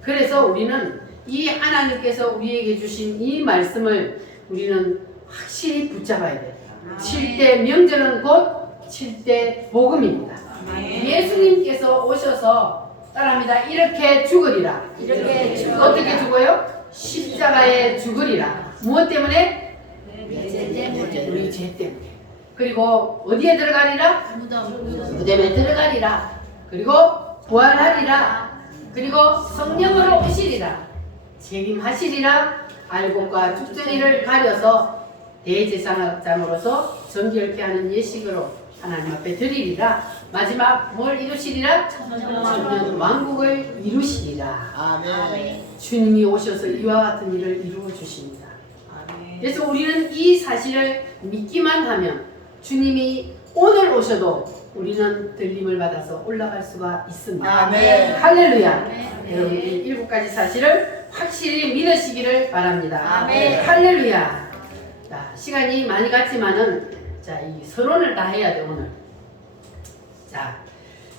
그래서 우리는 이 하나님께서 우리에게 주신 이 말씀을 우리는 확실히 붙잡아야 돼요. 7대 명절은 곧 7대 복음입니다. 예수님께서 오셔서 따라합니다. 이렇게 죽으리라. 이렇게 죽으리라. 어떻게 죽어요? 십자가에 죽으리라. 무엇 때문에? 우리 죄 때문에. 그리고 어디에 들어가리라? 무덤에 들어가리라. 그리고 부활하리라. 그리고 성령으로 오시리라. 재림하시리라. 알곡과 죽전이를 가려서 대제사장으로서 정결케 하는 예식으로 하나님 앞에 드리리라. 마지막 뭘 이루시리라? 천년 왕국을 이루시리라. 아멘. 주님이 오셔서 이와 같은 일을 이루어 주십니다. 그래서 우리는 이 사실을 믿기만 하면 주님이 오늘 오셔도 우리는 들림을 받아서 올라갈 수가 있습니다. 아멘. 할렐루야. 여러분 이 7가지 사실을 확실히 믿으시기를 바랍니다. 아멘. 할렐루야. 자, 시간이 많이 갔지만은 자, 이 서론을 다 해야 돼 오늘. 자,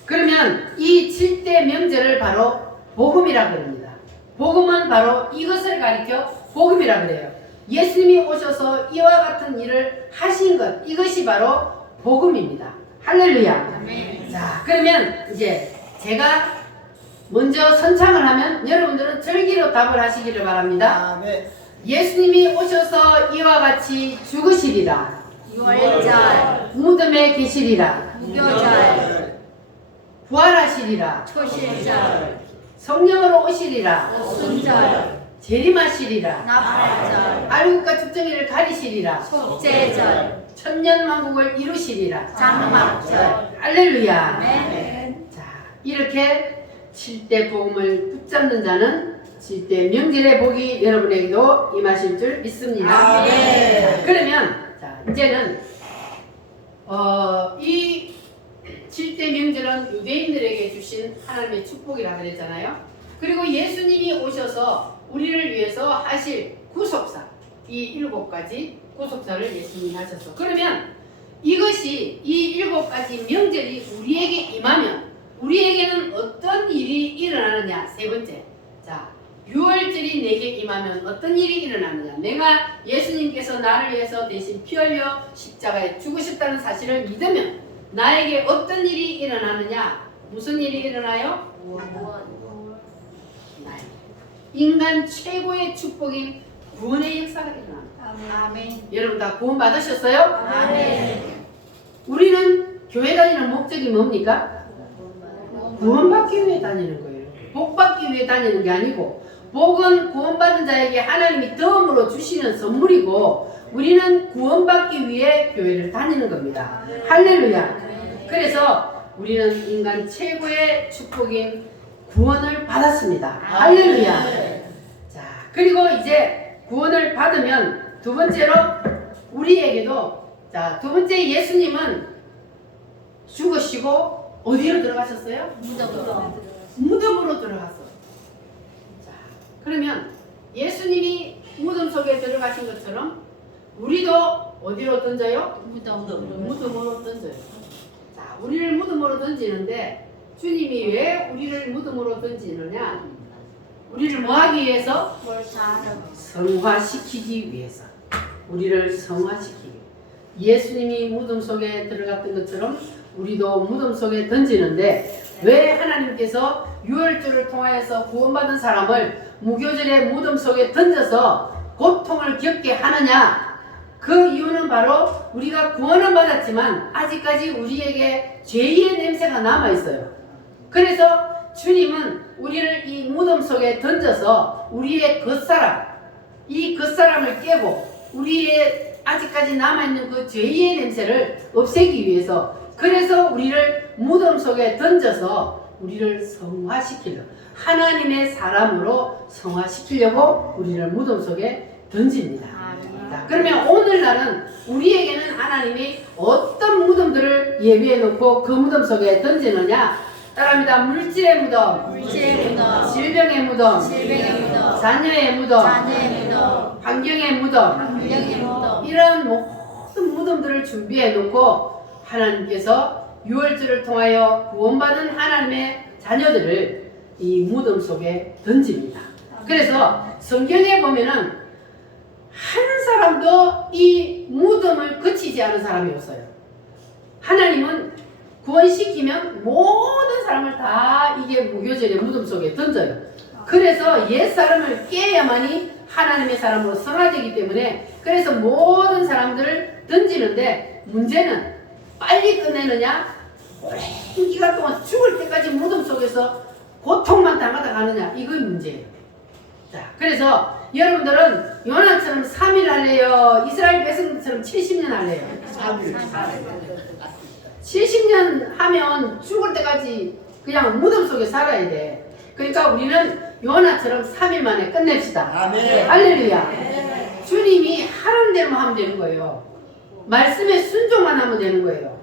그러면 이 7대 명절을 바로 복음이라 그럽니다. 복음은 바로 이것을 가리켜 복음이라 그래요. 예수님이 오셔서 이와 같은 일을 하신 것, 이것이 바로 복음입니다. 할렐루야. 아멘. 자, 그러면 이제 제가 먼저 선창을 하면 여러분들은 절기로 답을 하시기를 바랍니다. 예수님이 오셔서 이와 같이 죽으시리라. 유월절, 무덤에 계시리라. 무교절, 부활하시리라. 초실절, 성령으로 오시리라. 오순절, 재림하시리라. 납발절, 알곡과 죽정이를 가리시리라. 속죄절, 천년만국을 이루시리라. 장막절. 할렐루야. 아멘. 자, 이렇게 7대 복음을 붙잡는 자는 7대 명절의 복이 여러분에게도 임하실 줄 믿습니다. 아멘. 자, 그러면 자, 이제는 이 7대 명절은 유대인들에게 주신 하나님의 축복이라 그랬잖아요. 그리고 예수님이 오셔서 우리를 위해서 하실 구속사, 이 7가지 구속사를 예수님이 하셨어. 그러면 이것이 이 7가지 명절이 우리에게 임하면 우리에게는 어떤 일이 일어나느냐. 세 번째, 자, 6월절이 내게 임하면 어떤 일이 일어나느냐. 내가 예수님께서 나를 위해서 대신 피 흘려 십자가에 죽으셨다는 사실을 믿으면 나에게 어떤 일이 일어나느냐. 무슨 일이 일어나요? 인간 최고의 축복인 구원의 역사가 일어납니다. 아멘. 여러분 다 구원 받으셨어요? 아멘. 우리는 교회 다니는 목적이 뭡니까? 구원받기 위해 다니는 거예요. 복받기 위해 다니는 게 아니고, 복은 구원받은 자에게 하나님이 덤으로 주시는 선물이고, 우리는 구원받기 위해 교회를 다니는 겁니다. 할렐루야. 그래서 우리는 인간 최고의 축복인 구원을 받았습니다. 할렐루야. 자, 그리고 이제 구원을 받으면 두 번째로 우리에게도, 자, 두 번째 예수님은 죽으시고 어디로 들어가셨어요? 무덤으로 들어갔어. 자, 그러면 예수님이 무덤 속에 들어가신 것처럼 우리도 어디로 던져요? 무덤으로 던져요. 자, 우리를 무덤으로 던지는데 주님이 왜 우리를 무덤으로 던지느냐? 우리를 뭐 하기 위해서? 성화시키기 위해서. 우리를 성화시키기. 예수님이 무덤 속에 들어갔던 것처럼 우리도 무덤 속에 던지는데, 왜 하나님께서 유월절을 통하여서 구원받은 사람을 무교절의 무덤 속에 던져서 고통을 겪게 하느냐? 그 이유는 바로 우리가 구원은 받았지만 아직까지 우리에게 죄의 냄새가 남아있어요. 그래서 주님은 우리를 이 무덤 속에 던져서 우리의 겉사람, 이 겉사람을 깨고 우리의 아직까지 남아있는 그 죄의 냄새를 없애기 위해서, 그래서 우리를 무덤 속에 던져서 우리를 성화시키려, 하나님의 사람으로 성화시키려고 우리를 무덤 속에 던집니다. 자, 그러면 오늘날은 우리에게는 하나님이 어떤 무덤들을 예비해 놓고 그 무덤 속에 던지느냐? 따라합니다. 물질의 무덤, 질병의 무덤, 자녀의 무덤, 환경의 무덤, 이런 모든 무덤들을 준비해 놓고 하나님께서 유월절을 통하여 구원받은 하나님의 자녀들을 이 무덤 속에 던집니다. 그래서 성경에 보면은 한 사람도 이 무덤을 거치지 않은 사람이 없어요. 하나님은 구원시키면 모든 사람을 다 이게 무교절의 무덤 속에 던져요. 그래서 옛 사람을 깨야만이 하나님의 사람으로 성화되기 때문에, 그래서 모든 사람들을 던지는데, 문제는 빨리 끝내느냐, 오랜 기간 동안 죽을 때까지 무덤 속에서 고통만 당하다 가느냐, 이건 문제예요. 자, 그래서 여러분들은 요나처럼 3일 할래요? 이스라엘 백성처럼 70년 할래요? 70년 하면 죽을 때까지 그냥 무덤 속에 살아야 돼. 그러니까 우리는 요나처럼 3일 만에 끝냅시다. 아멘. 할렐루야. 주님이 하라는 대로만 하면 되는 거예요. 말씀에 순종만 하면 되는 거예요.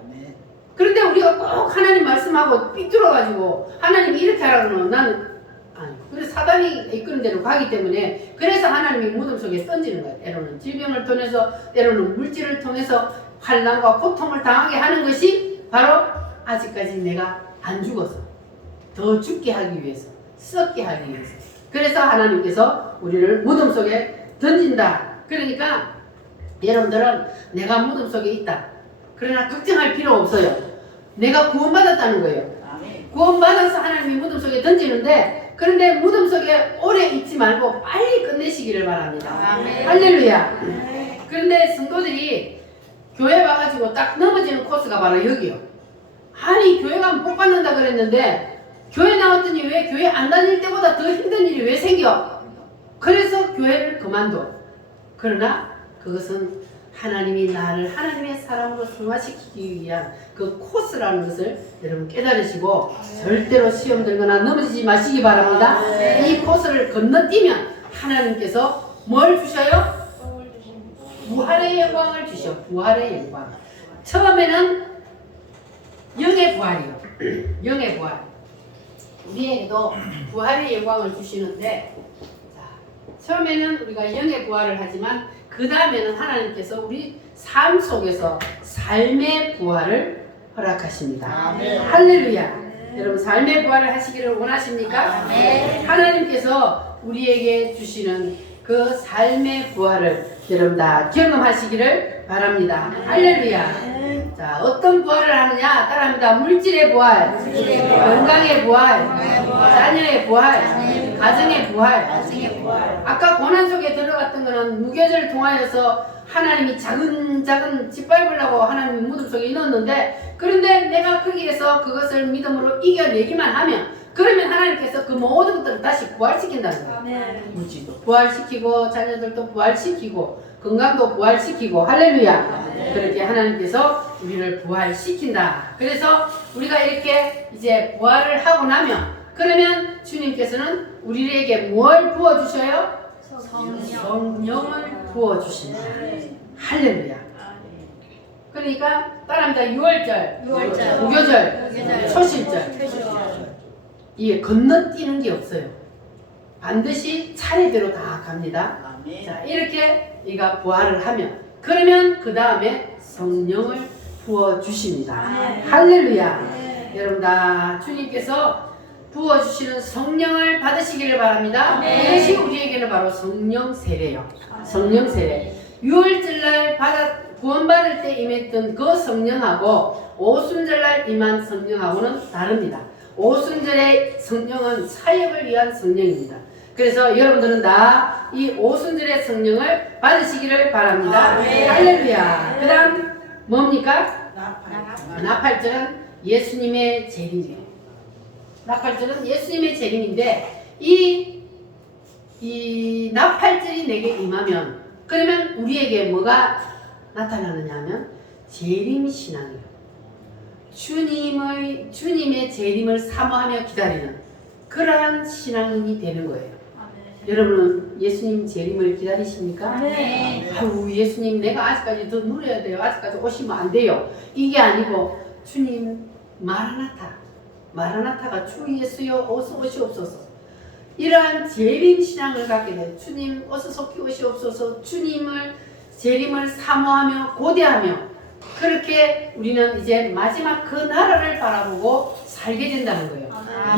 그런데 우리가 꼭 하나님 말씀하고 삐뚤어가지고 하나님이 이렇게 하라고 그러면 나는 아니, 그래서 사단이 이끄는 대로 가기 때문에, 그래서 하나님이 무덤 속에 던지는 거예요. 때로는 질병을 통해서, 때로는 물질을 통해서 환난과 고통을 당하게 하는 것이 바로 아직까지 내가 안 죽어서 더 죽게 하기 위해서, 썩게 하기 위해서. 그래서 하나님께서 우리를 무덤 속에 던진다. 그러니까 여러분들은 내가 무덤 속에 있다, 그러나 걱정할 필요 없어요. 내가 구원받았다는 거예요. 구원받아서 하나님이 무덤 속에 던지는데, 그런데 무덤 속에 오래 있지 말고 빨리 끝내시기를 바랍니다. 아멘. 할렐루야. 그런데 성도들이 교회 와가지고 딱 넘어지는 코스가 바로 여기요. 아니, 교회 가면 복 받는다 그랬는데 교회 나왔더니 왜 교회 안 다닐 때보다 더 힘든 일이 왜 생겨? 그래서 교회를 그만둬. 그러나 그것은 하나님이 나를 하나님의 사람으로 승화시키기 위한 그 코스라는 것을 여러분 깨달으시고 절대로 시험 들거나 넘어지지 마시기 바랍니다. 이 코스를 건너뛰면 하나님께서 뭘 주셔요? 부활의 영광을 주셔. 부활의 영광. 처음에는 영의 부활이요. 영의 부활. 우리에게도 부활의 영광을 주시는데, 자, 처음에는 우리가 영의 부활을 하지만 그 다음에는 하나님께서 우리 삶 속에서 삶의 부활을 허락하십니다. 아멘. 할렐루야. 여러분 삶의 부활을 하시기를 원하십니까? 아멘. 하나님께서 우리에게 주시는 그 삶의 부활을 여러분 다 경험하시기를 바랍니다. 할렐루야. 자, 어떤 부활을 하느냐? 따라합니다. 물질의 부활, 물질의 부활, 건강의 부활, 건강의 부활, 자녀의 부활, 자녀의 가정의 부활. 나중에 부활. 아까 고난 속에 들어갔던 거는 무교절을 통하여서 하나님이 작은 짓밟으려고 하나님이 무덤 속에 넣었는데, 그런데 내가 거기에서 그것을 믿음으로 이겨내기만 하면, 그러면 하나님께서 그 모든 것들을 다시 부활시킨다는 거예요. 아멘. 물질도 부활시키고 자녀들도 부활시키고 건강도 부활시키고 할렐루야. 그렇게 하나님께서 우리를 부활시킨다. 그래서 우리가 이렇게 이제 부활을 하고 나면, 그러면 주님께서는 우리에게 뭘 부어주셔요? 성령을 부어주신다. 할렐루야. 그러니까 따라합니다. 6월절, 유월절, 무교절, 무교절, 초실절. 이게 건너뛰는 게 없어요. 반드시 차례대로 다 갑니다. 자, 이렇게 네가 부활을 하면, 그러면 그 다음에 성령을 부어주십니다. 할렐루야. 여러분 다 주님께서 부어주시는 성령을 받으시기를 바랍니다. 이것이 우리에게는 바로 성령 세례요. 성령 세례. 6월절날 구원받을 때 임했던 그 성령하고 오순절날 임한 성령하고는 다릅니다. 오순절의 성령은 사역을 위한 성령입니다. 그래서 여러분들은 다 이 오순절의 성령을 받으시기를 바랍니다. 할렐루야. 그 다음 뭡니까? 나팔절은 예수님의 재림이에요. 나팔절은 예수님의 재림인데, 이 나팔절이 내게 임하면, 그러면 우리에게 뭐가 나타나느냐 하면 재림신앙이에요. 주님의 재림을 사모하며 기다리는 그러한 신앙인이 되는 거예요. 여러분은 예수님 재림을 기다리십니까? 아유, 예수님 내가 아직까지 더 누려야 돼요. 아직까지 오시면 안 돼요. 이게 아니고 주님 마라나타가 주 예수여 어서 오시옵소서. 이러한 재림 신앙을 갖게 돼요. 주님 어서 속히 오시옵소서. 주님을 재림을 사모하며 고대하며, 그렇게 우리는 이제 마지막 그 나라를 바라보고 살게 된다는 거예요.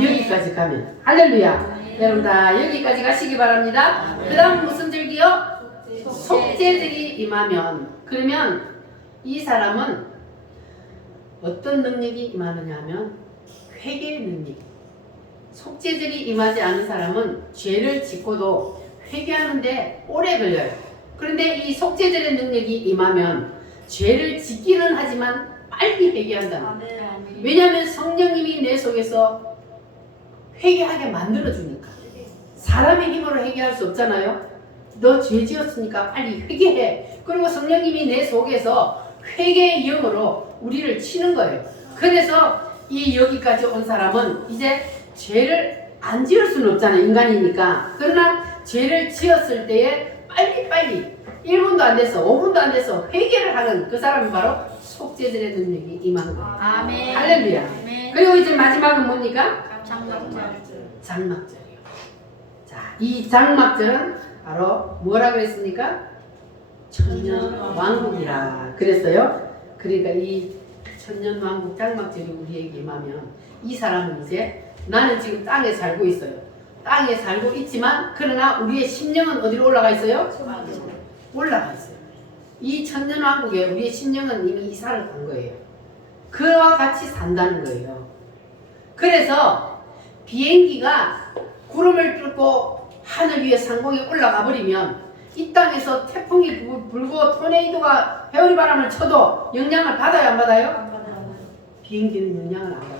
여기까지 가면. 할렐루야. 여러분 다 여기까지 가시기 바랍니다. 그 다음 무슨 절기요? 속죄절이 임하면, 그러면 이 사람은 어떤 능력이 임하느냐 하면 회개의 능력. 속죄절이 임하지 않은 사람은 죄를 짓고도 회개하는데 오래 걸려요. 그런데 이 속죄절의 능력이 임하면 죄를 짓기는 하지만 빨리 회개한다. 왜냐하면 성령님이 내 속에서 회개하게 만들어주니까. 사람의 힘으로 회개할 수 없잖아요. 너 죄 지었으니까 빨리 회개해. 그리고 성령님이 내 속에서 회개의 영으로 우리를 치는 거예요. 그래서 이 여기까지 온 사람은 이제 죄를 안 지을 수는 없잖아요. 인간이니까. 그러나 죄를 지었을 때에 빨리 1분도 안 돼서 5분도 안 돼서 회개를 하는 그 사람이 바로 속죄절의 능력이 임한 거예요. 아멘. 할렐루야. 아멘. 그리고 이제 마지막은 뭡니까? 장막절. 장막절이요. 자, 이 장막절은 바로 뭐라 그랬습니까? 천년왕국이라 그랬어요. 그러니까 이 천년왕국 장막절이 우리에게 임하면 이 사람은 이제 나는 지금 땅에 살고 있어요. 땅에 살고 있지만 그러나 우리의 심령은 어디로 올라가 있어요? 올라가 있어요. 이 천년왕국에 우리의 심령은 이미 이사를 간 거예요. 그와 같이 산다는 거예요. 그래서 비행기가 구름을 뚫고 하늘 위에 상공에 올라가 버리면 이 땅에서 태풍이 불고 토네이도가 회오리 바람을 쳐도 영향을 받아요, 안 받아요? 비행기는 영향을 안 받아요.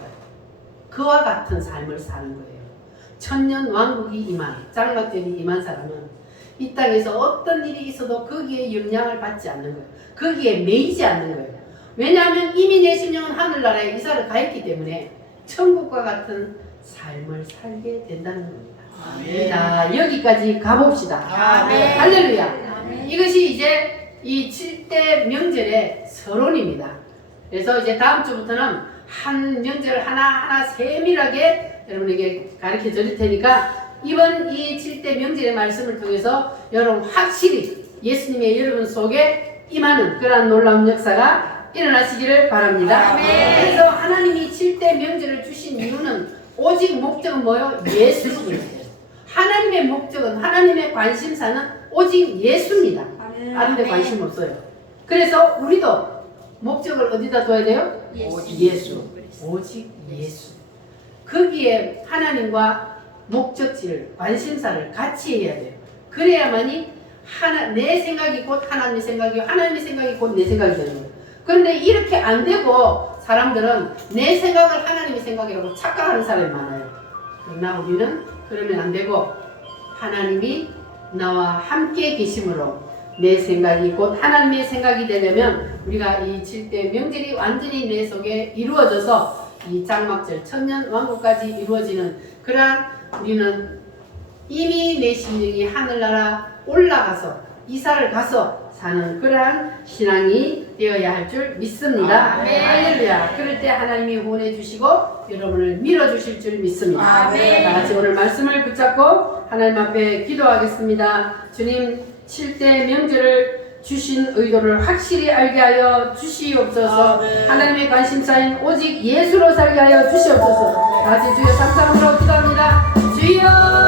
그와 같은 삶을 사는 거예요. 천년 왕국이 임한, 장막절이 임한 사람은 이 땅에서 어떤 일이 있어도 거기에 영향을 받지 않는 거예요. 거기에 매이지 않는 거예요. 왜냐하면 이미 내 심령은 하늘나라에 이사를 가했기 때문에 천국과 같은 삶을 살게 된다는 겁니다. 자, 여기까지 가봅시다. 아멘. 할렐루야. 이것이 이제 이 7대 명절의 서론입니다. 그래서 이제 다음 주부터는 한 명절 하나하나 세밀하게 여러분에게 가르쳐 드릴 테니까 이번 이 7대 명절의 말씀을 통해서 여러분 확실히 예수님의 여러분 속에 임하는 그러한 놀라운 역사가 일어나시기를 바랍니다. 아멘. 그래서 하나님이 7대 명절을 주신 이유는 오직 목적은 뭐요? 예수님이에요. 하나님의 목적은, 하나님의 관심사는 오직 예수입니다. 다른 데 관심 없어요. 그래서 우리도 목적을 어디다 둬야 돼요? 예수. 오직 예수. 거기에 하나님과 목적지를, 관심사를 같이 해야 돼요. 그래야만이 내 생각이 곧 하나님의 생각이고 하나님의 생각이 곧 내 생각이 되는 거예요. 그런데 이렇게 안 되고 사람들은 내 생각을 하나님의 생각이라고 착각하는 사람이 많아요. 그러나 우리는 그러면 안 되고 하나님이 나와 함께 계심으로 내 생각이 곧 하나님의 생각이 되려면 우리가 이 7대 명절이 완전히 내 속에 이루어져서 이 장막절 천년 왕국까지 이루어지는 그러한 우리는 이미 내 심령이 하늘나라 올라가서 이사를 가서 사는 그러한 신앙이 되어야 할 줄 믿습니다. 아멘. 할렐루야. 그럴 때 하나님이 후원해 주시고 여러분을 밀어주실 줄 믿습니다. 아멘. 다 같이 오늘 말씀을 붙잡고 하나님 앞에 기도하겠습니다. 주님 7대 명절을 주신 의도를 확실히 알게 하여 주시옵소서. 아멘. 하나님의 관심사인 오직 예수로 살게 하여 주시옵소서. 다 같이 주여 삼삼으로 기도합니다. 주여